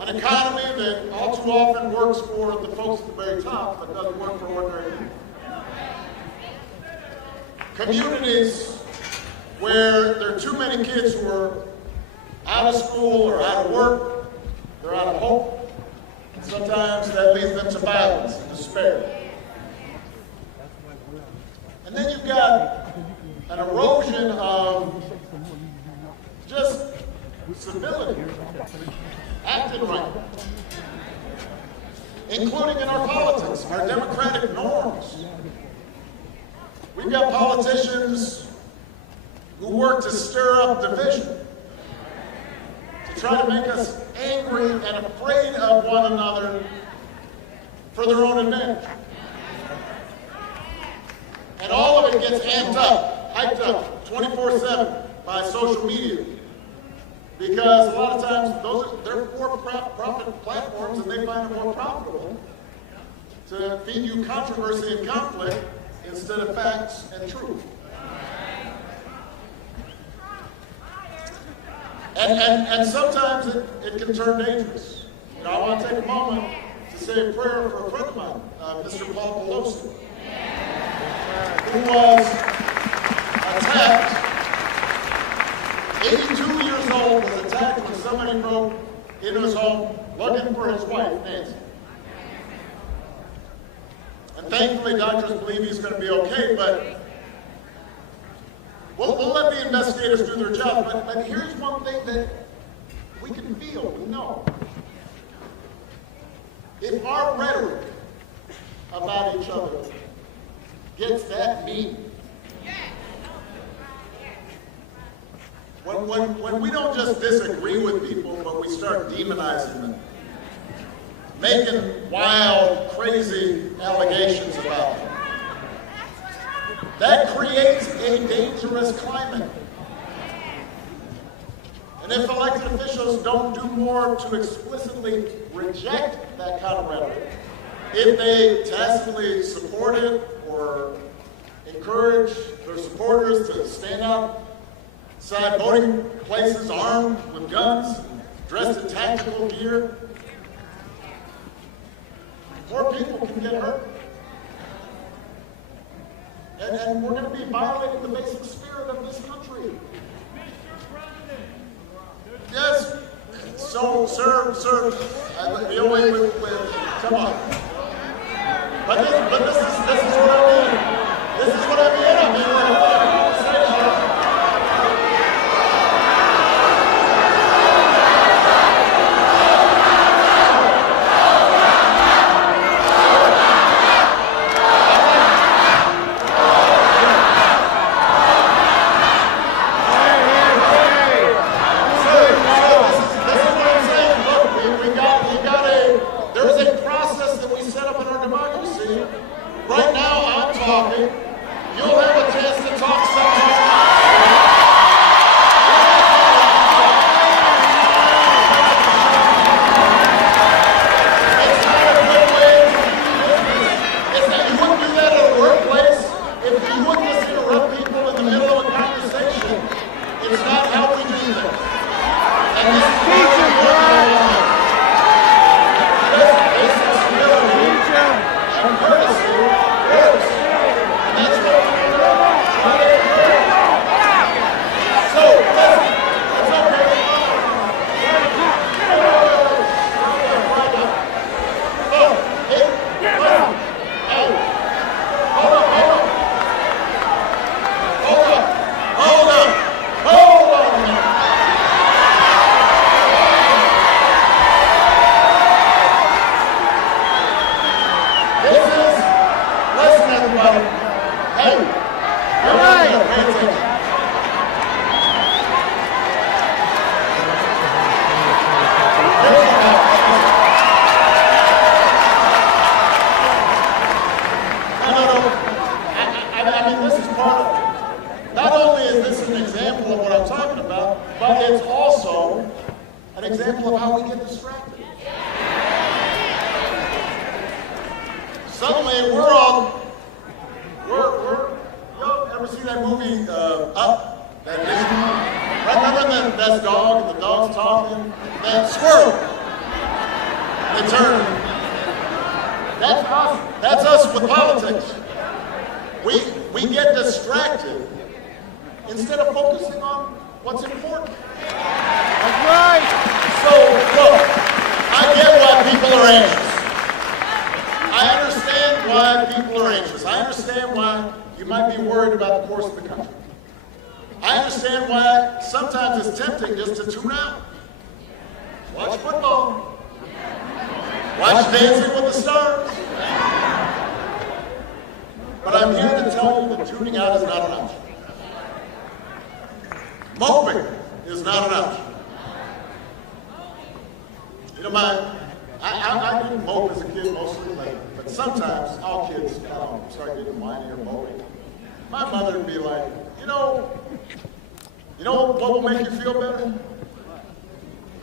An economy that all too often works for the folks at the very top, but doesn't work for ordinary people. Communities where there are too many kids who are out of school or out of work, they're out of hope, and sometimes that leads them to violence and despair. And then you've got an erosion of just civility, acting right, including in our politics, our democratic norms. We've got politicians who work to stir up division, to try to make us angry and afraid of one another for their own advantage. And all of it gets amped up, hyped up 24/7 by social media. Because a lot of times they're for-profit platforms, and they find it more profitable to feed you controversy and conflict instead of facts and truth. And sometimes it can turn dangerous. You know, I want to take a moment to say a prayer for a friend of mine, Mr. Paul Pelosi, who was attacked. 82 years old, was attacked when somebody broke into his home looking for his wife, Nancy. And thankfully, doctors believe he's going to be okay, but we'll let the investigators do their job. But here's one thing that we can feel, we know. If our rhetoric about each other gets that mean, when we don't just disagree with people, but we start demonizing them, making wild, crazy allegations about them, that creates a dangerous climate. And if elected officials don't do more to explicitly reject that kind of rhetoric, if they tacitly support it or encourage their supporters to stand outside voting places armed with guns, dressed in tactical gear, more people can get hurt. And we're going to be violating the basic spirit of this country. Yes. So, sir, come on. But this is what I mean. This is what I mean. I mean,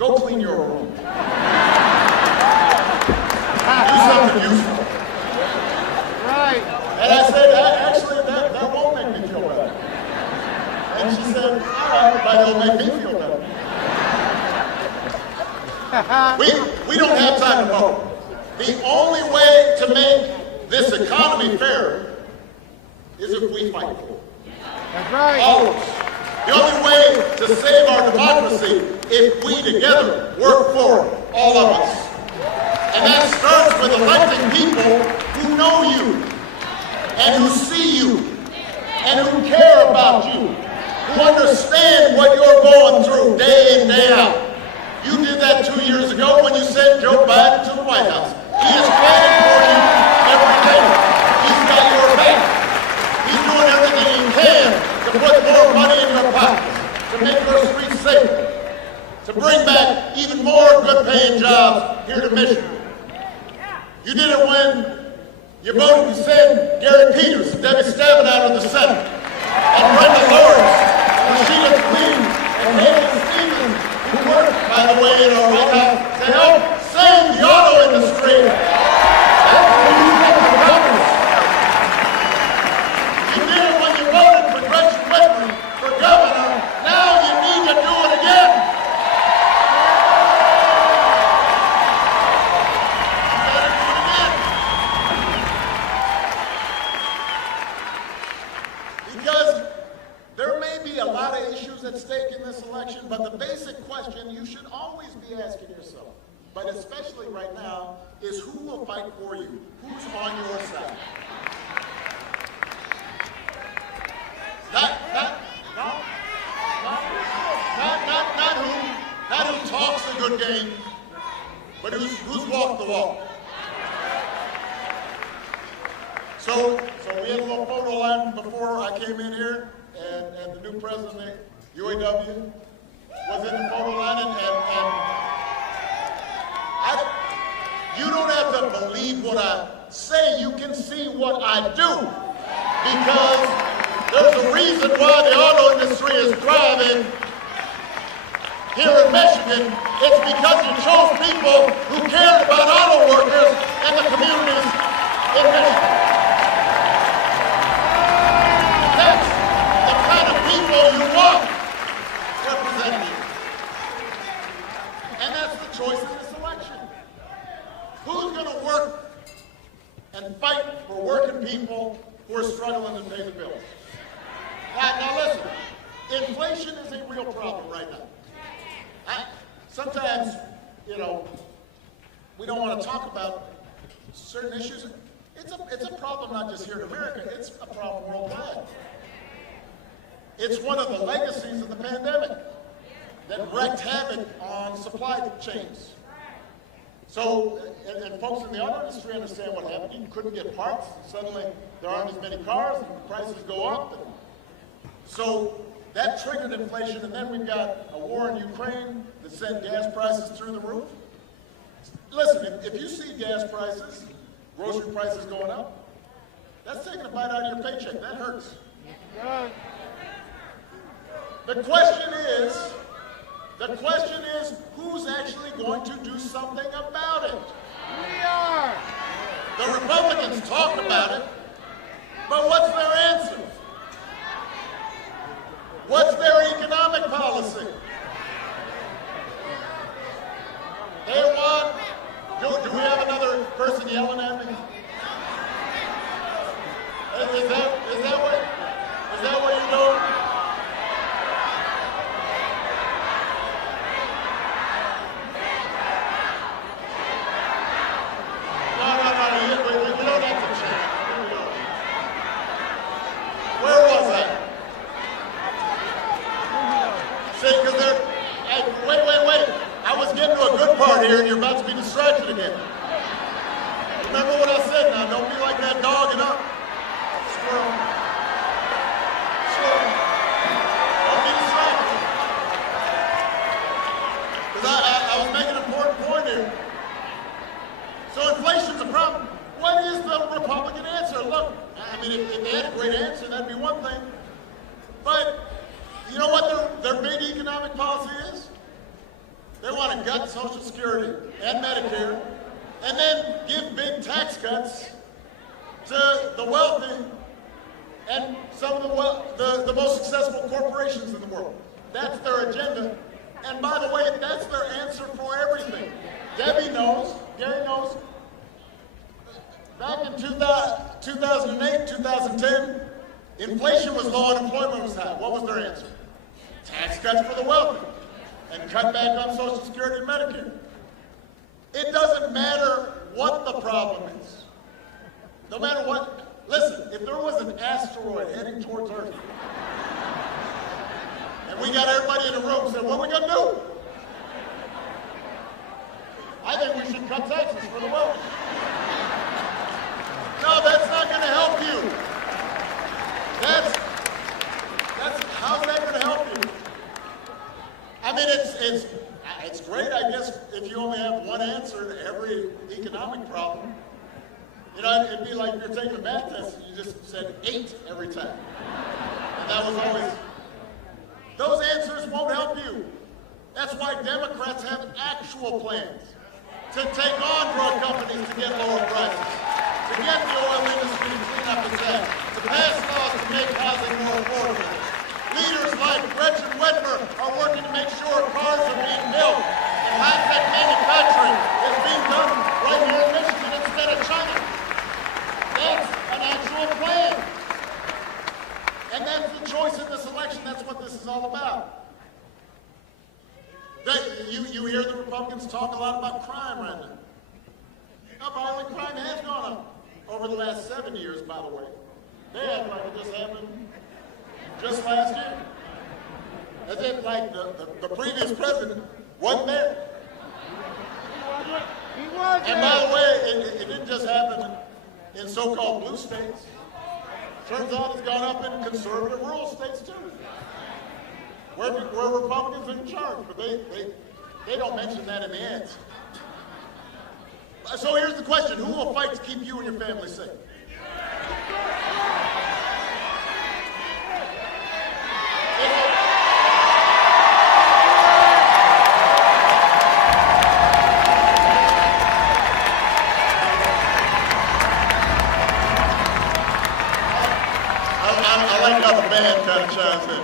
Go clean your room. Do something useful. Right. And I said, actually, that won't make me feel better. And she said, all right, but it'll make me feel better. We don't have time to vote. The only way to make this economy fair is if we fight for it. That's right. All of us. The only way to save our democracy if we together work for it, all of us. And that starts with electing people who know you, and who see you, and who care about you, who understand what you're going through day in, day out. You did that 2 years ago when you sent Joe Biden to the White House. He is fighting for you every day. He's got your back. He's doing everything he can to put more money in your pockets, to make your streets safer, to bring back even more good-paying jobs here to Michigan. You did it when you voted to send Gary Peters and Debbie Stabenow to the Senate, and Brenda Lawrence, and Sheila Queen, and Haley Stevens, who worked, by the way, in our White House to help save the auto industry. That's when you get the Congress. You did it when you voted for Gretchen Whitmer for governor. Now you need to do it again. You gotta do it again. Because there may be a lot of issues at stake in this election, but the basic question you should always be asking yourself, but especially right now, is who will fight for you? Who's on your side? Not who talks a good game, but who's walked the walk. So we had a little photo line before I came in here, and the new president of UAW was in the photo line, you don't have to believe what I say, you can see what I do. Because there's a reason why the auto industry is thriving here in Michigan. It's because you chose people who cared about auto workers and the communities in Michigan. That's the kind of people you want representing you. And that's the choice in this election. Who's going to work and fight for working people who are struggling to pay the bills? Now listen, inflation is a real problem right now. Sometimes, we don't want to talk about certain issues. It's a problem not just here in America, it's a problem worldwide. It's one of the legacies of the pandemic that wreaked havoc on supply chains. So, and folks in the auto industry understand what happened. You couldn't get parts. Suddenly, there aren't as many cars, and prices go up. So that triggered inflation, and then we've got a war in Ukraine that sent gas prices through the roof. Listen, if you see gas prices, grocery prices going up, that's taking a bite out of your paycheck. That hurts. The question is, who's actually going to do something about it? We are. The Republicans talk about it, but what's their answer? What's their economic policy? They want, do we have another person yelling at me? Is that what you're doing? No, we don't have to change. Where was I? See, because wait. I was getting to a good part here, and you're about to be distracted again. Remember what I said now. Don't be like that dog and up. Squirrel. Don't be distracted. Because I was making an important point here. So inflation's a problem. What is the Republican answer? Look, I mean, if they had a great answer, that'd be one thing. But you know what their big economic policy is? They want to gut Social Security and Medicare, and then give big tax cuts to the wealthy and some of the most successful corporations in the world. That's their agenda. And by the way, that's their answer for everything. Debbie knows, Gary knows, back in 2008, 2010, inflation was low, unemployment was high. What was their answer? Tax cuts for the wealthy and cut back on Social Security and Medicare. It doesn't matter what the problem is. No matter what, listen, if there was an asteroid heading towards Earth, and we got everybody in the room saying, what are we gonna do? I think we should cut taxes for the wealthy. No, that's not gonna help you. How's that gonna help you? I mean, it's great, I guess, if you only have one answer to every economic problem. You know, it'd be like if you're taking a math test and you just said 8 every time. And that was always, those answers won't help you. That's why Democrats have actual plans to take on drug companies to get lower prices, to get the oil industry to clean up its act, to pass laws to make housing more affordable. Leaders like Whitmer are working to make sure cars are being built and high-tech manufacturing is being done right here in Michigan instead of China. That's an actual plan. And that's the choice in this election. That's what this is all about. You hear the Republicans talk a lot about crime right now. Now, violent crime has gone up over the last 7 years, by the way. They act like it just happened just last year. As if like the previous president wasn't there. And by the way, it didn't just happen in so-called blue states. Turns out it's gone up in conservative rural states too. Where Republicans are in charge, but they don't mention that in the ads. So here's the question: who will fight to keep you and your family safe? I like how the band kind of chimes in.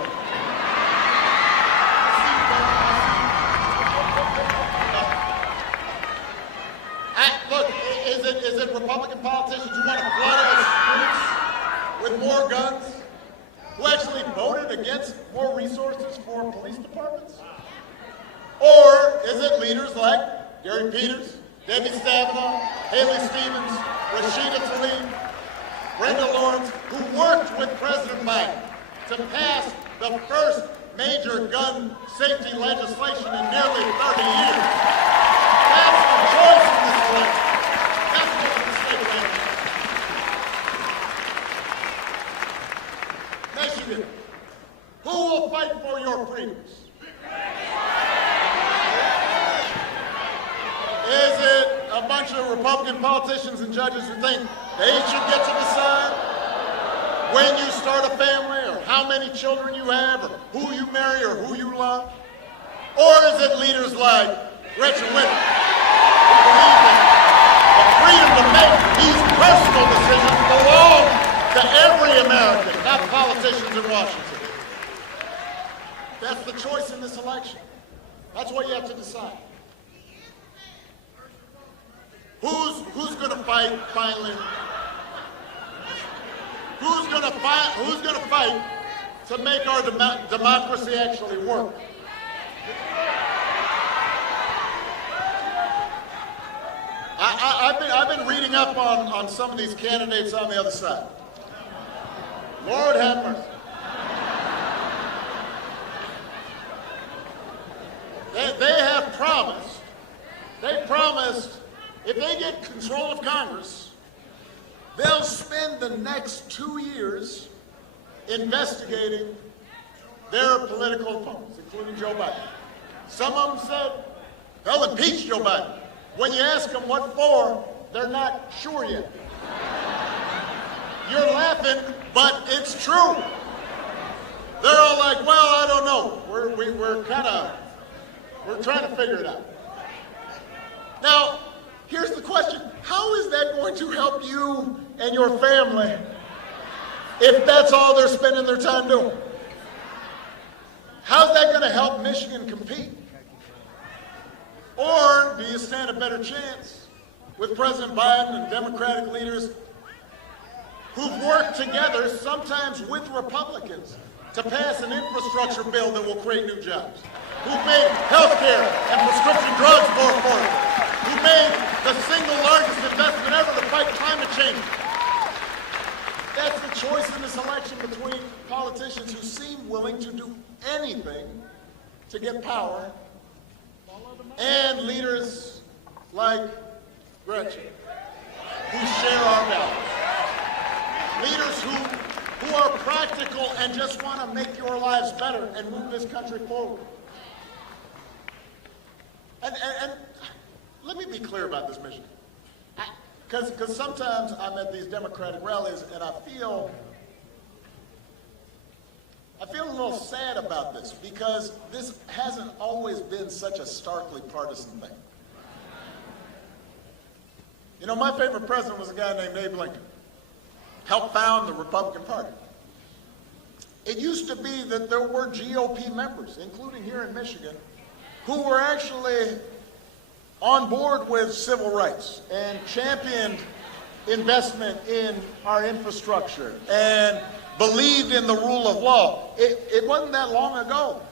Is it Republican politicians who want to flood our streets with more guns, who actually voted against more resources for police departments? Or is it leaders like Gary Peters, Debbie Stabenow, Haley Stevens, Rashida Tlaib, Brenda Lawrence, who worked with President Biden to pass the first major gun safety legislation in nearly 30 years? That's the choice in this election. Michigan, who will fight for your freedoms? Is it a bunch of Republican politicians and judges who think they should get to decide when you start a family or how many children you have or who you marry or who you love? Or is it leaders like Gretchen Whitmer who believe that the freedom to make these personal decisions belong to every American, not politicians in Washington? That's the choice in this election. That's what you have to decide. Who's going to fight finally? Who's going to fight to make our democracy actually work? I've been reading up on some of these candidates on the other side. Lord have mercy. They have promised. They promised if they get control of Congress, they'll spend the next 2 years investigating their political opponents, including Joe Biden. Some of them said they'll impeach Joe Biden. When you ask them what for, they're not sure yet. You're laughing, but it's true. They're all like, well, I don't know. We're kind of We're trying to figure it out. Now, here's the question. How is that going to help you and your family if that's all they're spending their time doing? How's that going to help Michigan compete? Or do you stand a better chance with President Biden and Democratic leaders who've worked together, sometimes with Republicans, to pass an infrastructure bill that will create new jobs, who've made health care and prescription drugs more affordable, who made the single largest investment ever to fight climate change? That's the choice in this election between politicians who seem willing to do anything to get power and leaders like Gretchen, who share our values. Leaders who are practical and just want to make your lives better and move this country forward. And let me be clear about this mission. Because sometimes I'm at these Democratic rallies and I feel a little sad about this because this hasn't always been such a starkly partisan thing. You know, my favorite president was a guy named Abe Lincoln. Helped found the Republican Party. It used to be that there were GOP members, including here in Michigan, who were actually on board with civil rights and championed investment in our infrastructure and believed in the rule of law. It wasn't that long ago.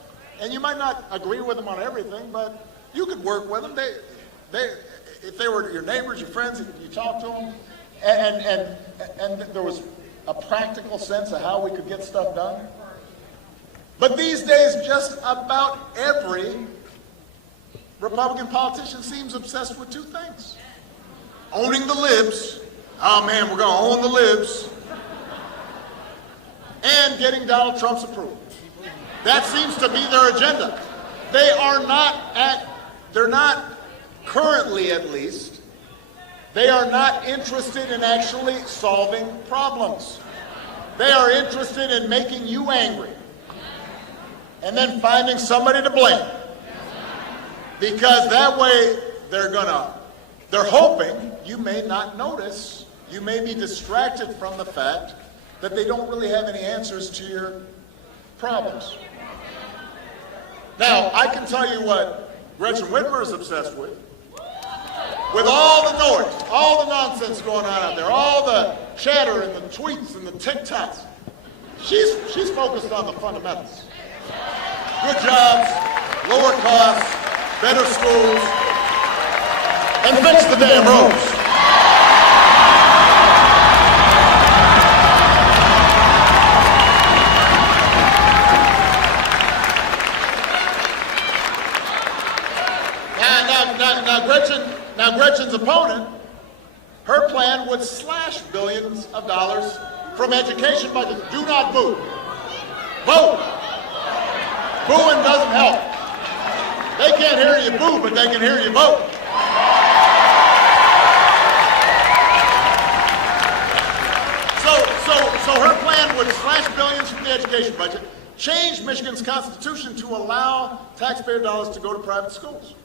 And you might not agree with them on everything, but you could work with them. If they were your neighbors, your friends, you talked to them. And there was a practical sense of how we could get stuff done. But these days, just about every Republican politician seems obsessed with two things. Owning the libs. Oh man, we're going to own the libs. And getting Donald Trump's approval. That seems to be their agenda. They're not currently at least, they are not interested in actually solving problems. They are interested in making you angry and then finding somebody to blame. Because that way they're hoping you may not notice, you may be distracted from the fact that they don't really have any answers to your problems. Now, I can tell you what Gretchen Whitmer is obsessed with. With all the noise, all the nonsense going on out there, all the chatter and the tweets and the TikToks, she's focused on the fundamentals. Good jobs, lower costs, better schools, and fix the damn roads. Now Gretchen's opponent, her plan would slash billions of dollars from education budgets. Do not boo. Vote. Booing doesn't help. They can't hear you boo, but they can hear you vote. So her plan would slash billions from the education budget, change Michigan's constitution to allow taxpayer dollars to go to private schools.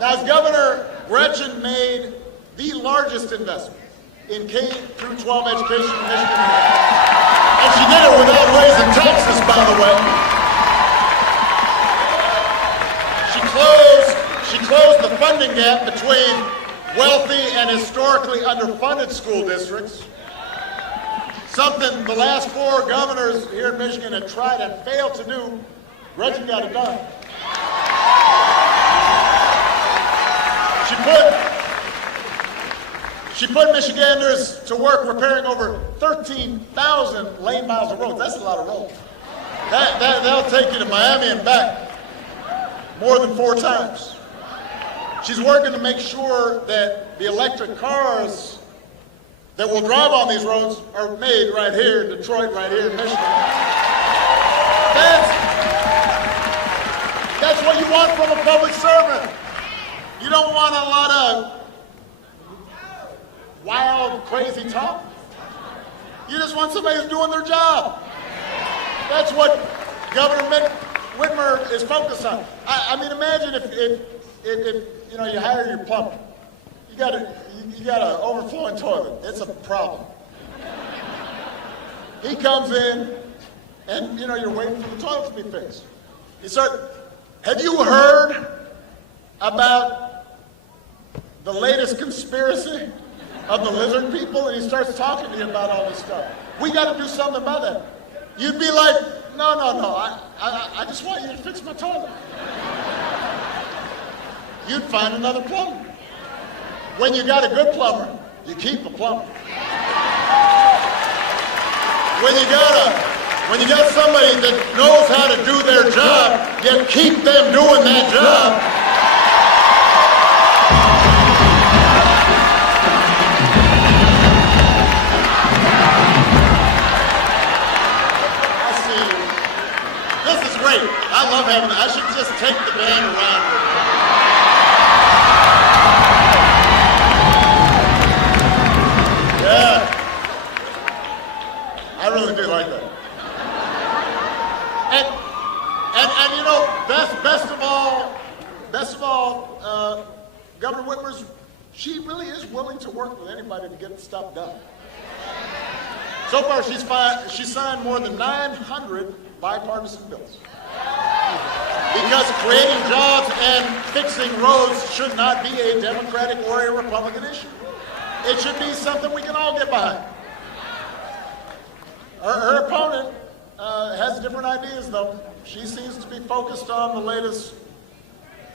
Now, as governor, Gretchen made the largest investment in K through 12 education in Michigan. And she did it without raising taxes, by the way. She closed the funding gap between wealthy and historically underfunded school districts. Something the last 4 governors here in Michigan had tried and failed to do. Gretchen got it done. She put Michiganders to work repairing over 13,000 lane miles of roads. That's a lot of roads. That'll take you to Miami and back more than 4 times. She's working to make sure that the electric cars that will drive on these roads are made right here in Detroit, right here in Michigan. That's what you want from a public servant. You don't want a lot of wild, crazy talk. You just want somebody who's doing their job. That's what Governor Whitmer is focused on. I mean, imagine if you know, you hire your plumber. You got an overflowing toilet. It's a problem. He comes in, and you know, you're waiting for the toilet to be fixed. Have you heard about the latest conspiracy of the lizard people? And he starts talking to you about all this stuff. We got to do something about that. You'd be like, no, I just want you to fix my toilet. You'd find another plumber. When you got a good plumber, you keep a plumber. When you got somebody that knows how to do their job, you keep them doing that job. I see you. This is great. I love having it. I should just take the band around with me. Yeah. I really do like that. And you know, best of all, Governor Whitmer's, she really is willing to work with anybody to get stuff done. So far, she's signed more than 900 bipartisan bills. Because creating jobs and fixing roads should not be a Democratic or a Republican issue. It should be something we can all get behind. Her opponent has different ideas, though. She seems to be focused on the latest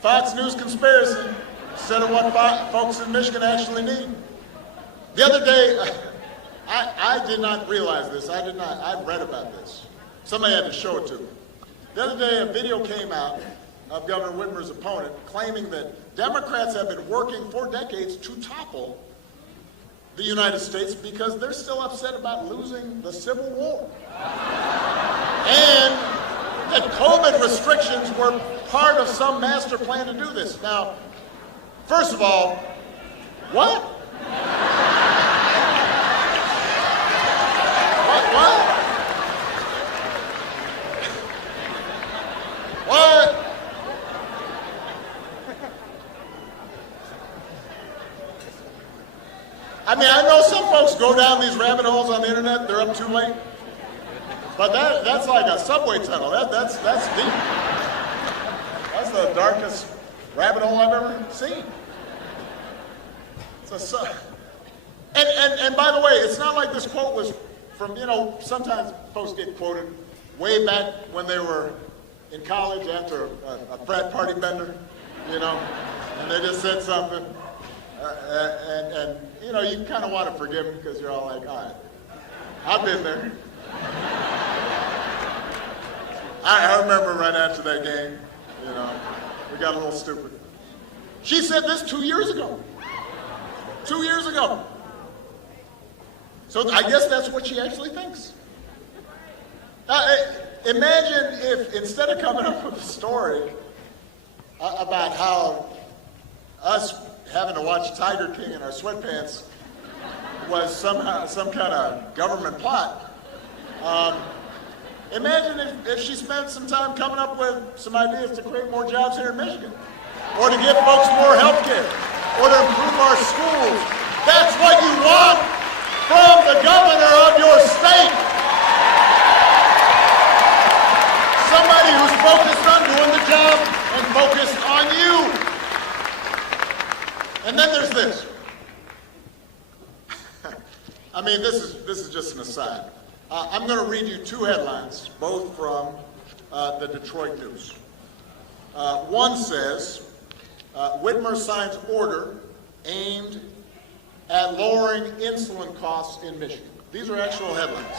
Fox News conspiracy instead of what folks in Michigan actually need. The other day, I did not realize this. I read about this. Somebody had to show it to me. The other day, a video came out of Governor Whitmer's opponent claiming that Democrats have been working for decades to topple the United States because they're still upset about losing the Civil War. And that COVID restrictions were part of some master plan to do this. Now, first of all, what? What? I mean, I know some folks go down these rabbit holes on the internet, they're up too late. But that's like a subway tunnel. That's deep. That's the darkest rabbit hole I've ever seen. And by the way, it's not like this quote was from, you know, sometimes folks get quoted way back when they were in college after a frat party bender, you know, and they just said something. And you know, you kind of want to forgive them because you're all like, all right, I've been there. I remember right after that game, you know, we got a little stupid. She said this 2 years ago. 2 years ago. So I guess that's what she actually thinks. Imagine if instead of coming up with a story about how us having to watch Tiger King in our sweatpants was somehow some kind of government plot. Imagine if she spent some time coming up with some ideas to create more jobs here in Michigan, or to give folks more health care, or to improve our schools. That's what you want from the governor of your state. Somebody who's focused on doing the job and focused on you. And then there's this. I mean, this is just an aside. I'm going to read you two headlines, both from the Detroit News. One says, Whitmer signs order aimed at lowering insulin costs in Michigan. These are actual headlines.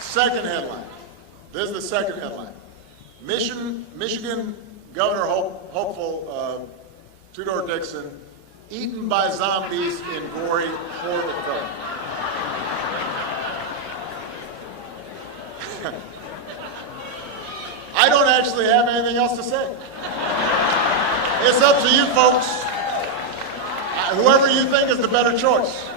Second headline. This is the second headline. Michigan Governor hopeful Tudor Dixon eaten by zombies in gory horror film. I don't actually have anything else to say. It's up to you folks. Whoever you think is the better choice.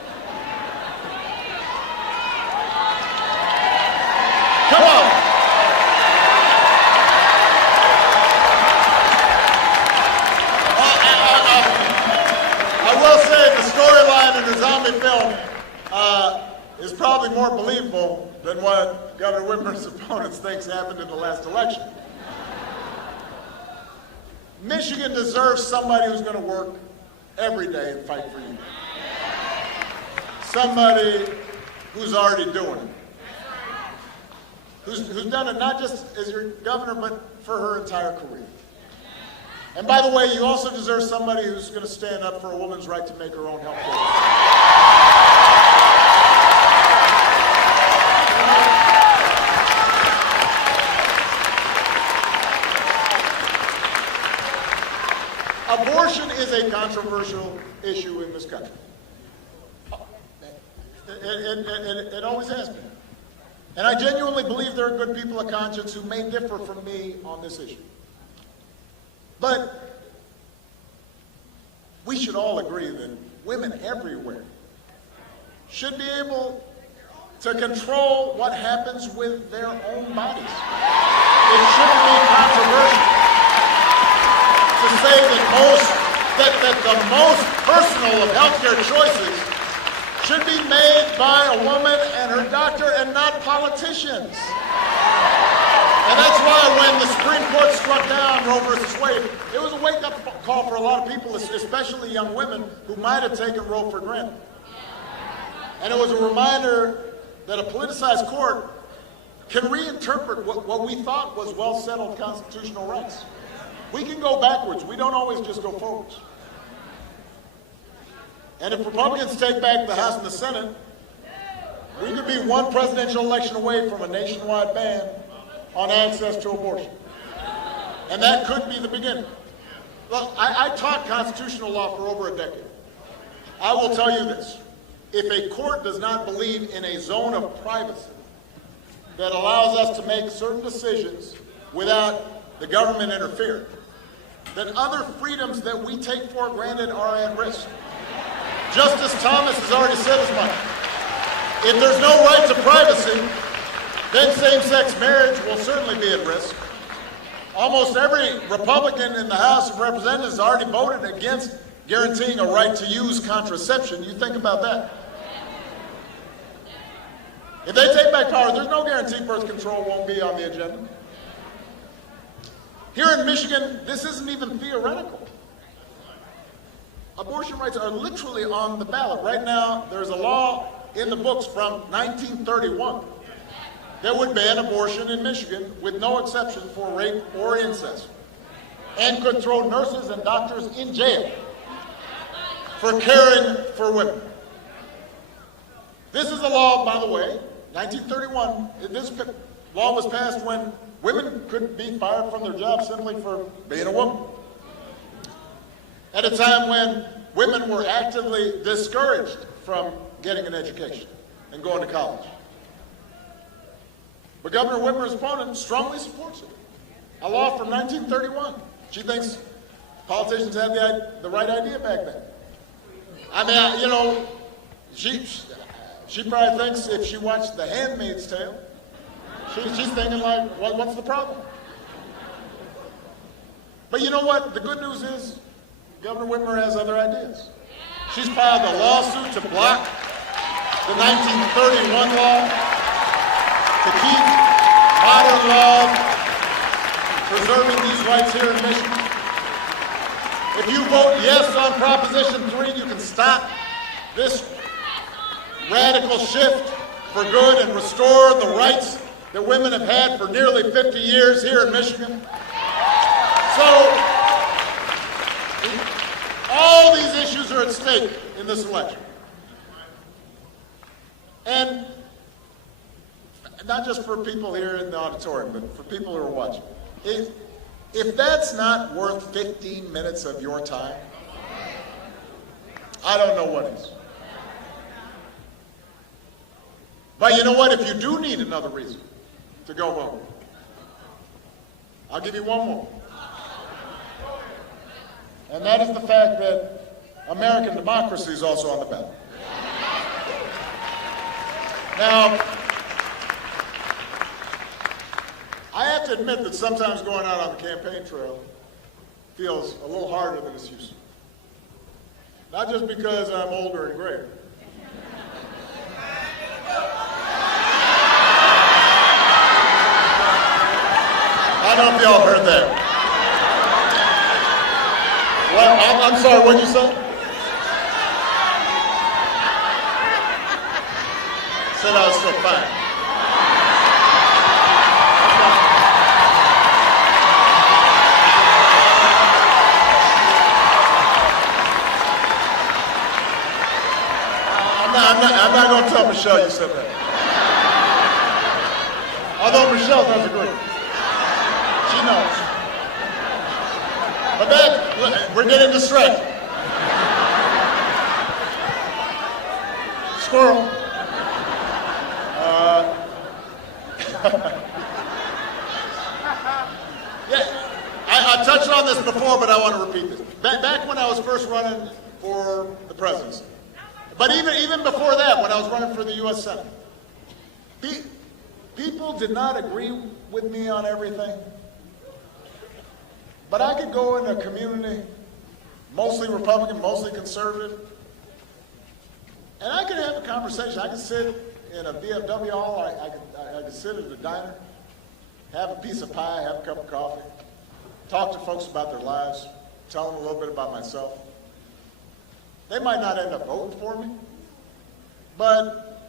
Zombie film is probably more believable than what Governor Whitmer's opponents think happened in the last election. Michigan deserves somebody who's going to work every day and fight for you. Somebody who's already doing it. Who's done it not just as your governor, but for her entire career. And by the way, you also deserve somebody who's going to stand up for a woman's right to make her own health care. Abortion is a controversial issue in this country. It always has been. And I genuinely believe there are good people of conscience who may differ from me on this issue. But we should all agree that women everywhere should be able to control what happens with their own bodies. It shouldn't be controversial to say that the most personal of healthcare choices should be made by a woman and her doctor and not politicians. And that's why when the Supreme Court struck down Roe versus Wade, it was a wake-up call for a lot of people, especially young women, who might have taken Roe for granted. And it was a reminder that a politicized court can reinterpret what we thought was well-settled constitutional rights. We can go backwards. We don't always just go forwards. And if Republicans take back the House and the Senate, we could be one presidential election away from a nationwide ban on access to abortion. And that could be the beginning. Look, I taught constitutional law for over a decade. I will tell you this. If a court does not believe in a zone of privacy that allows us to make certain decisions without the government interfering, then other freedoms that we take for granted are at risk. Justice Thomas has already said as much. If there's no right to privacy, then same-sex marriage will certainly be at risk. Almost every Republican in the House of Representatives has already voted against guaranteeing a right to use contraception. You think about that. If they take back power, there's no guarantee birth control won't be on the agenda. Here in Michigan, this isn't even theoretical. Abortion rights are literally on the ballot. Right now, there's a law in the books from 1931 that would ban abortion in Michigan with no exception for rape or incest, and could throw nurses and doctors in jail for caring for women. This is a law, by the way, 1931. This law was passed when women could be fired from their jobs simply for being a woman. At a time when women were actively discouraged from getting an education and going to college. But Governor Whitmer's opponent strongly supports it. A law from 1931. She thinks politicians had the right idea back then. I mean, you know, she probably thinks if she watched The Handmaid's Tale, she's thinking like, what's the problem? But you know what? The good news is Governor Whitmer has other ideas. She's filed a lawsuit to block the 1931 law, to keep modern law preserving these rights here in Michigan. If you vote yes on Proposition 3, you can stop this radical shift for good and restore the rights that women have had for nearly 50 years here in Michigan. So, all these issues are at stake in this election. And not just for people here in the auditorium, but for people who are watching. If that's not worth 15 minutes of your time, I don't know what is. But you know what? If you do need another reason to go vote, I'll give you one more. And that is the fact that American democracy is also on the ballot. Now, I have to admit that sometimes going out on the campaign trail feels a little harder than it's used to. Not just because I'm older and grayer, don't know if y'all heard that. Well, I'm sorry, what'd you say? Said I was so fine. I'm not going to tell Michelle you said that. Although Michelle does agree. She knows. But we're getting distracted. Squirrel. Yeah, I touched on this before, but I want to repeat this. Back when I was first running for the presidency, but even before that, when I was running for the U.S. Senate, people did not agree with me on everything. But I could go in a community, mostly Republican, mostly conservative, and I could have a conversation. I could sit in a VFW hall, I could sit at a diner, have a piece of pie, have a cup of coffee, talk to folks about their lives, tell them a little bit about myself. They might not end up voting for me, but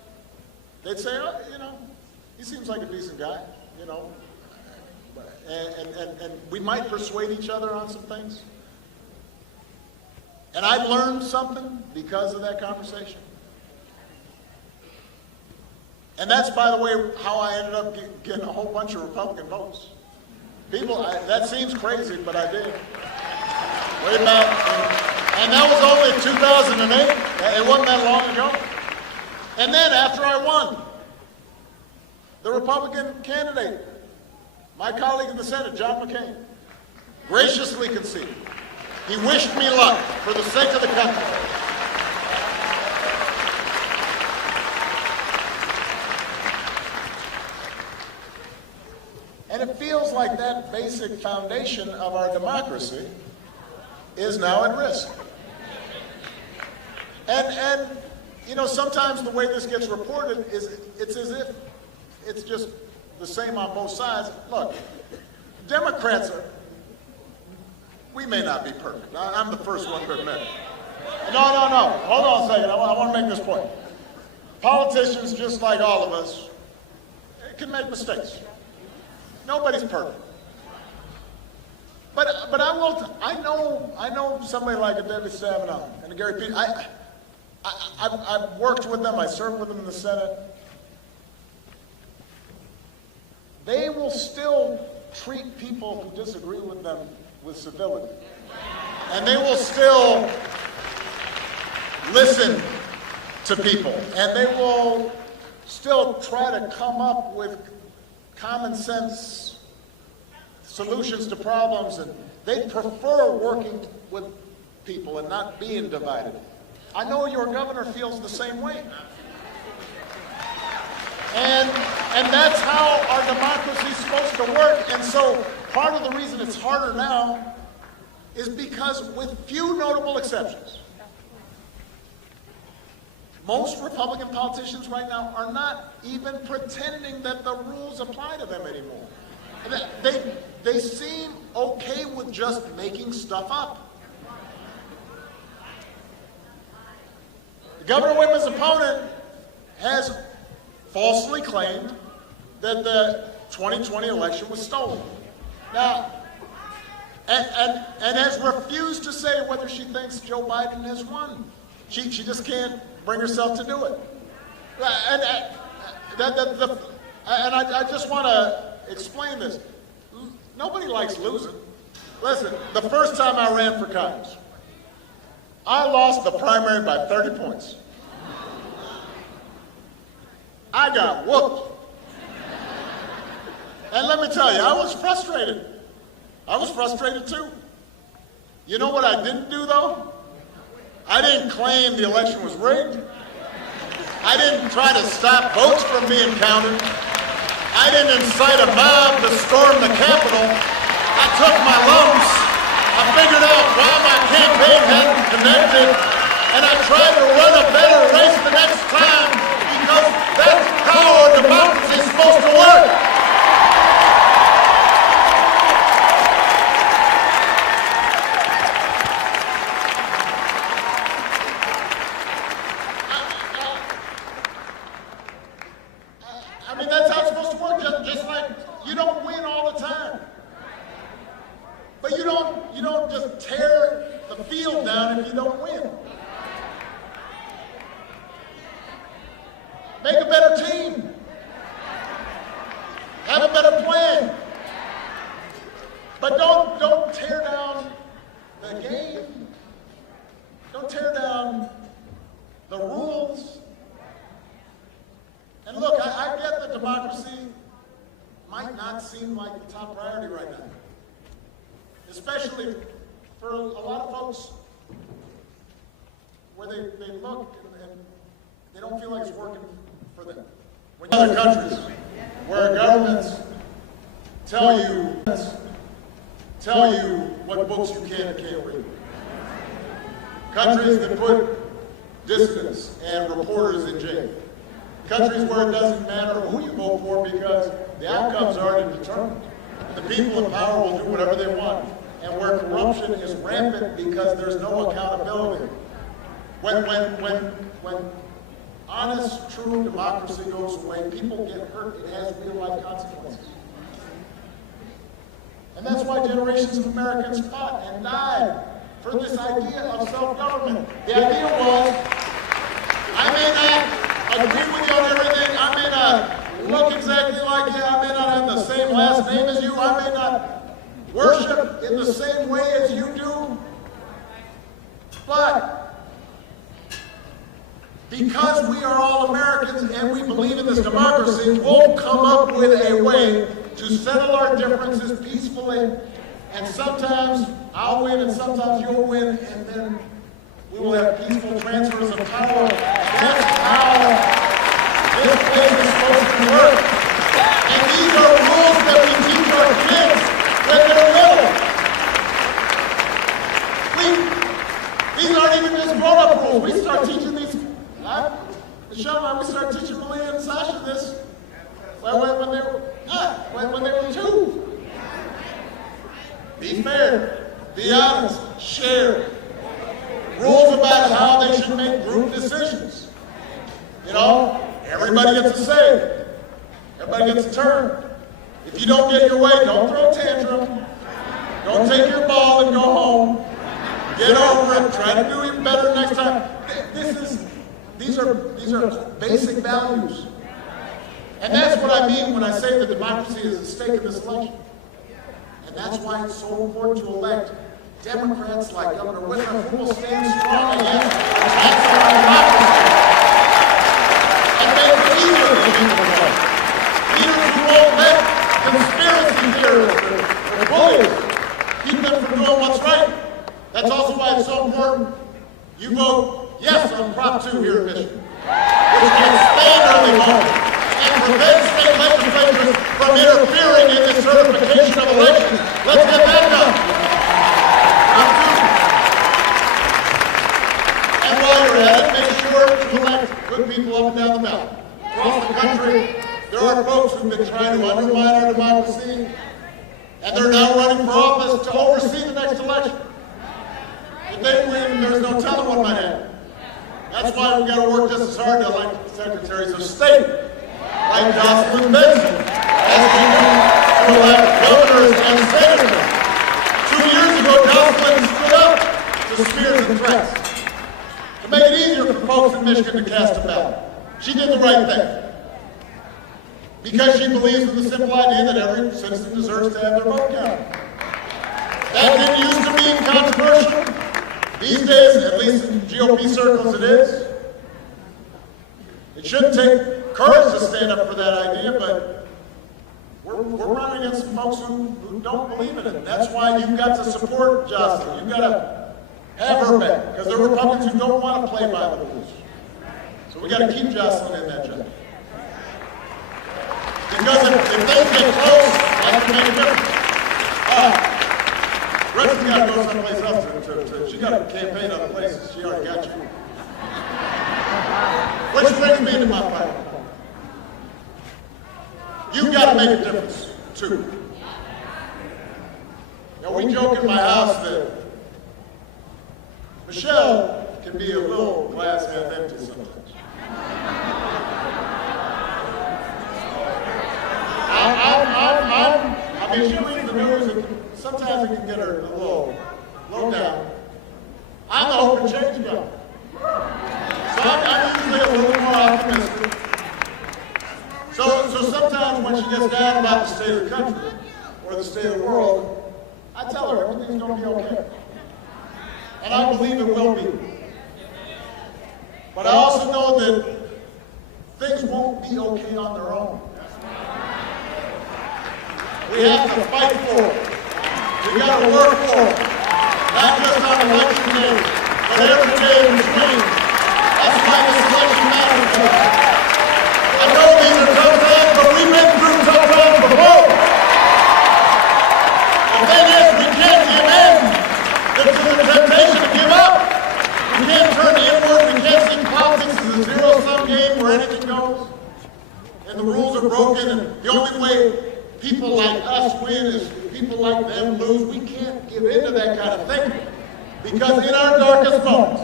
they'd say, oh, you know, he seems like a decent guy, you know. And we might persuade each other on some things. And I learned something because of that conversation. And that's, by the way, how I ended up getting a whole bunch of Republican votes. That seems crazy, but I did. Way back. And that was only 2008. It wasn't that long ago. And then after I won, the Republican candidate, my colleague in the Senate, John McCain, graciously conceded. He wished me luck for the sake of the country. And it feels like that basic foundation of our democracy is now at risk. And you know, sometimes the way this gets reported is it's as if it's just the same on both sides. Look, Democrats we may not be perfect. I'm the first one to admit it. No. Hold on a second. I want to make this point. Politicians, just like all of us, can make mistakes. Nobody's perfect. But I know somebody like a David Stabenow and a Gary Peters. I've worked with them. I served with them in the Senate. They will still treat people who disagree with them with civility. And they will still listen to people. And they will still try to come up with common sense solutions to problems. And they prefer working with people and not being divided. I know your governor feels the same way. And that's how our democracy is supposed to work. And so part of the reason it's harder now is because, with few notable exceptions, most Republican politicians right now are not even pretending that the rules apply to them anymore. They seem okay with just making stuff up. Governor Whitmer's opponent has falsely claimed that the 2020 election was stolen. Now, and has refused to say whether she thinks Joe Biden has won. She just can't bring herself to do it. And I just want to explain this. Nobody likes losing. Listen, the first time I ran for Congress, I lost the primary by 30 points. I got whooped. And let me tell you, I was frustrated. I was frustrated too. You know what I didn't do though? I didn't claim the election was rigged. I didn't try to stop votes from being counted. I didn't incite a mob to storm the Capitol. I took my lumps. I figured out why my campaign hadn't connected, and I tried to run a better race the next time, because that's how our democracy is supposed to work. Make a better team. Have a better plan. But don't tear down the game. Don't tear down the rules. And look, I get that democracy might not seem like the top priority right now. Especially for a lot of folks where they look and they don't feel like it's working for them. When other countries where governments tell you what books you can and can't read. Countries that put dissidents and reporters in jail. Countries where it doesn't matter who you vote for because the outcome's already determined. The people in power will do whatever they want. And where corruption is rampant because there's no accountability. When honest, true democracy goes away, people get hurt. It has real-life consequences. And that's why generations of Americans fought and died for this idea of self-government. The idea was, I may not agree with you on everything, I may not look exactly like you, I may not have the same last name as you, I may not worship in the same way as you do, but because we are all Americans and we believe in this democracy, we'll come up with a way to settle our differences peacefully, and sometimes I'll win and sometimes you'll win, and then we will have peaceful transfers of power. That's how this place is supposed to work. And these are rules that we teach our kids when they're little. These aren't even just grown-up rules. We start teaching these. Michelle and I, we started teaching Malia and Sasha this when they were 2. Be fair, be honest, share. Rules about how they should make group decisions. You know, everybody gets a say. Everybody gets a turn. If you don't get your way, don't throw a tantrum. Don't take your ball and go home. Get over it. Try to do even better next time. These are basic values. And that's what I mean when I say that democracy is at stake in this election. And that's why it's so important to elect Democrats like Governor Whitmer who will stand strong against attacks on our democracy and make it easier for people to vote. Leaders who won't let conspiracy theorists or bullies keep them from doing what's right. That's also why it's so important you vote yes on Prop 2 here in Michigan, which can expand early voting and prevent state legislatures from interfering in the certification of elections. Let's get that done. Prop 2. And while you're at it, make sure to elect good people up and down the ballot. Across the country, there are folks who've been trying to undermine our democracy, and they're now running for office to oversee the next election. If they win, there's no telling what might happen. That's why we've got to work just as hard to elect secretaries of state, like Jocelyn Benson, as we do to elect governors and senators. 2 years ago, Jocelyn stood up to smears and threats to make it easier for folks in Michigan to cast a ballot. She did the right thing because she believes in the simple idea that every citizen deserves to have their vote counted. That didn't used to be controversial. These days, at least in GOP circles, it is. It shouldn't take courage to stand up for that idea, but we're running against some folks who don't believe in it. And that's why you've got to support Jocelyn. You've got to have her back, because there are Republicans who don't want to play by the rules. So we've got to keep Jocelyn in that job. Because if things get close, that can make a difference. Reggie's got to go someplace else. She got a campaign other places. She already got you. Which brings me into my point. You've got to make a difference, too. Now, we joke in my house that Michelle can be a little glass half empty sometimes. I mean, she reads the news and sometimes it can get her a little low down. I'm the hope and change guy. So I'm usually a little more optimistic. challenge when she gets down about the state of the country or the state of the world, I tell her everything's going to be okay. And I believe it will be. But I also know that things won't be okay on their own. We have to fight for it. We got to work for it. Not just on election day, but every day in between. That's why this election matters to us. I know these are tough times, but we've been through tough times before. The thing is, we can't give in to the temptation to give up. We can't turn inward. We can't see politics as a zero-sum game where anything goes. And the rules are broken, and the only way people like us win is people like them lose. We can't give into that kind of thinking. Because in our darkest moments,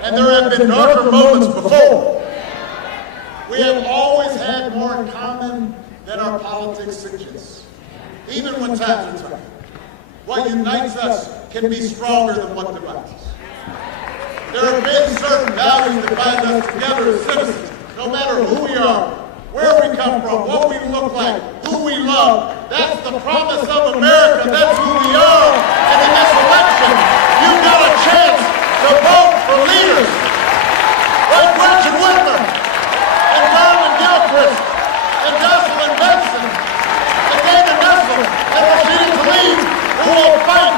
and there have been darker moments before, we have always had more in common than our politics suggests. Even when times are tough, what unites us can be stronger than what divides us. There have been certain values that bind us together as citizens, no matter who we are, where we come from, what we look like, who we love. That's the promise of America. That's who we are. And in this election, you've got a chance to vote for leaders like Whitmer and Democrats and Jocelyn Benson and Dana Nessel and Rashida Tlaib, who will fight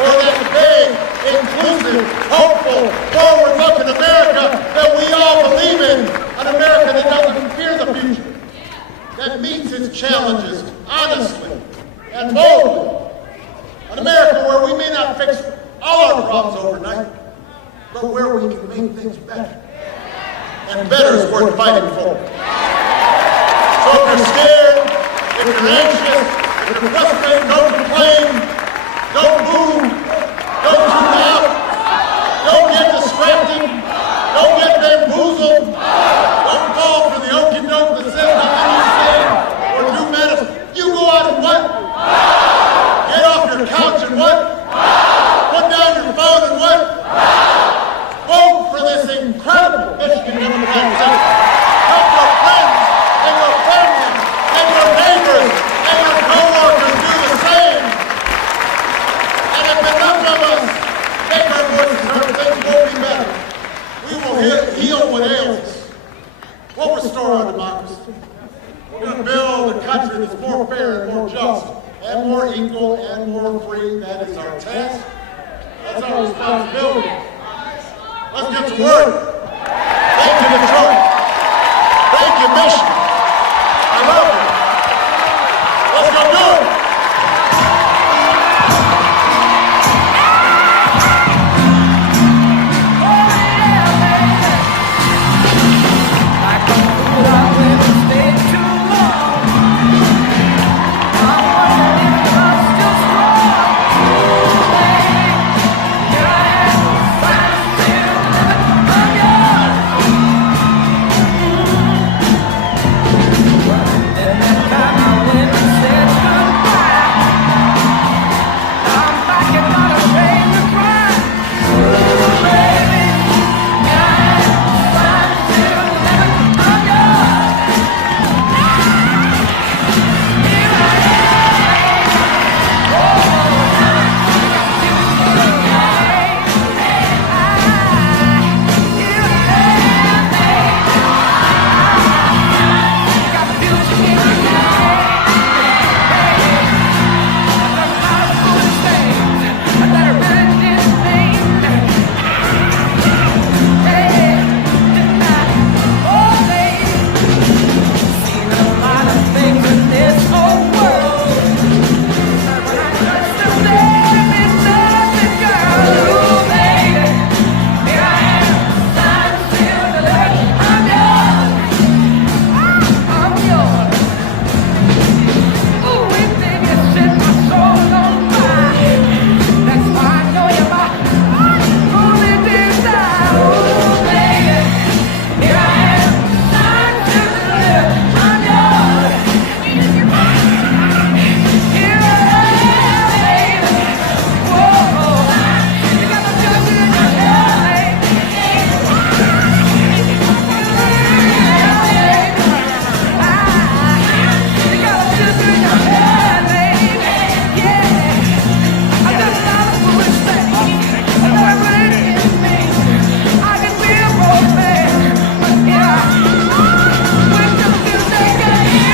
for that big, inclusive, hopeful, forward-looking America that we all believe in. An America that doesn't fear the future, that meets its challenges honestly and boldly. An America where we may not fix all our problems overnight, but where we can make things better. And better is worth fighting for. So if you're scared, if you're anxious, if you're frustrated, don't complain, don't move, don't tune out, don't get distracted, don't get bamboozled, don't fall for the okey-doke that says nothing you say or do matters. You go out and what? Get off your couch and what? Put down your phone and what? Vote for this incredible Michigan Democratic Senate. Help your friends and your family and your neighbors and your co-workers do the same. And if enough of us make our voices heard, things will be better. We will heal what ails us. We'll restore our democracy. We're going to build a country that's more fair and more just and more equal and more free. That is our task. That's our responsibility. Let's get to work.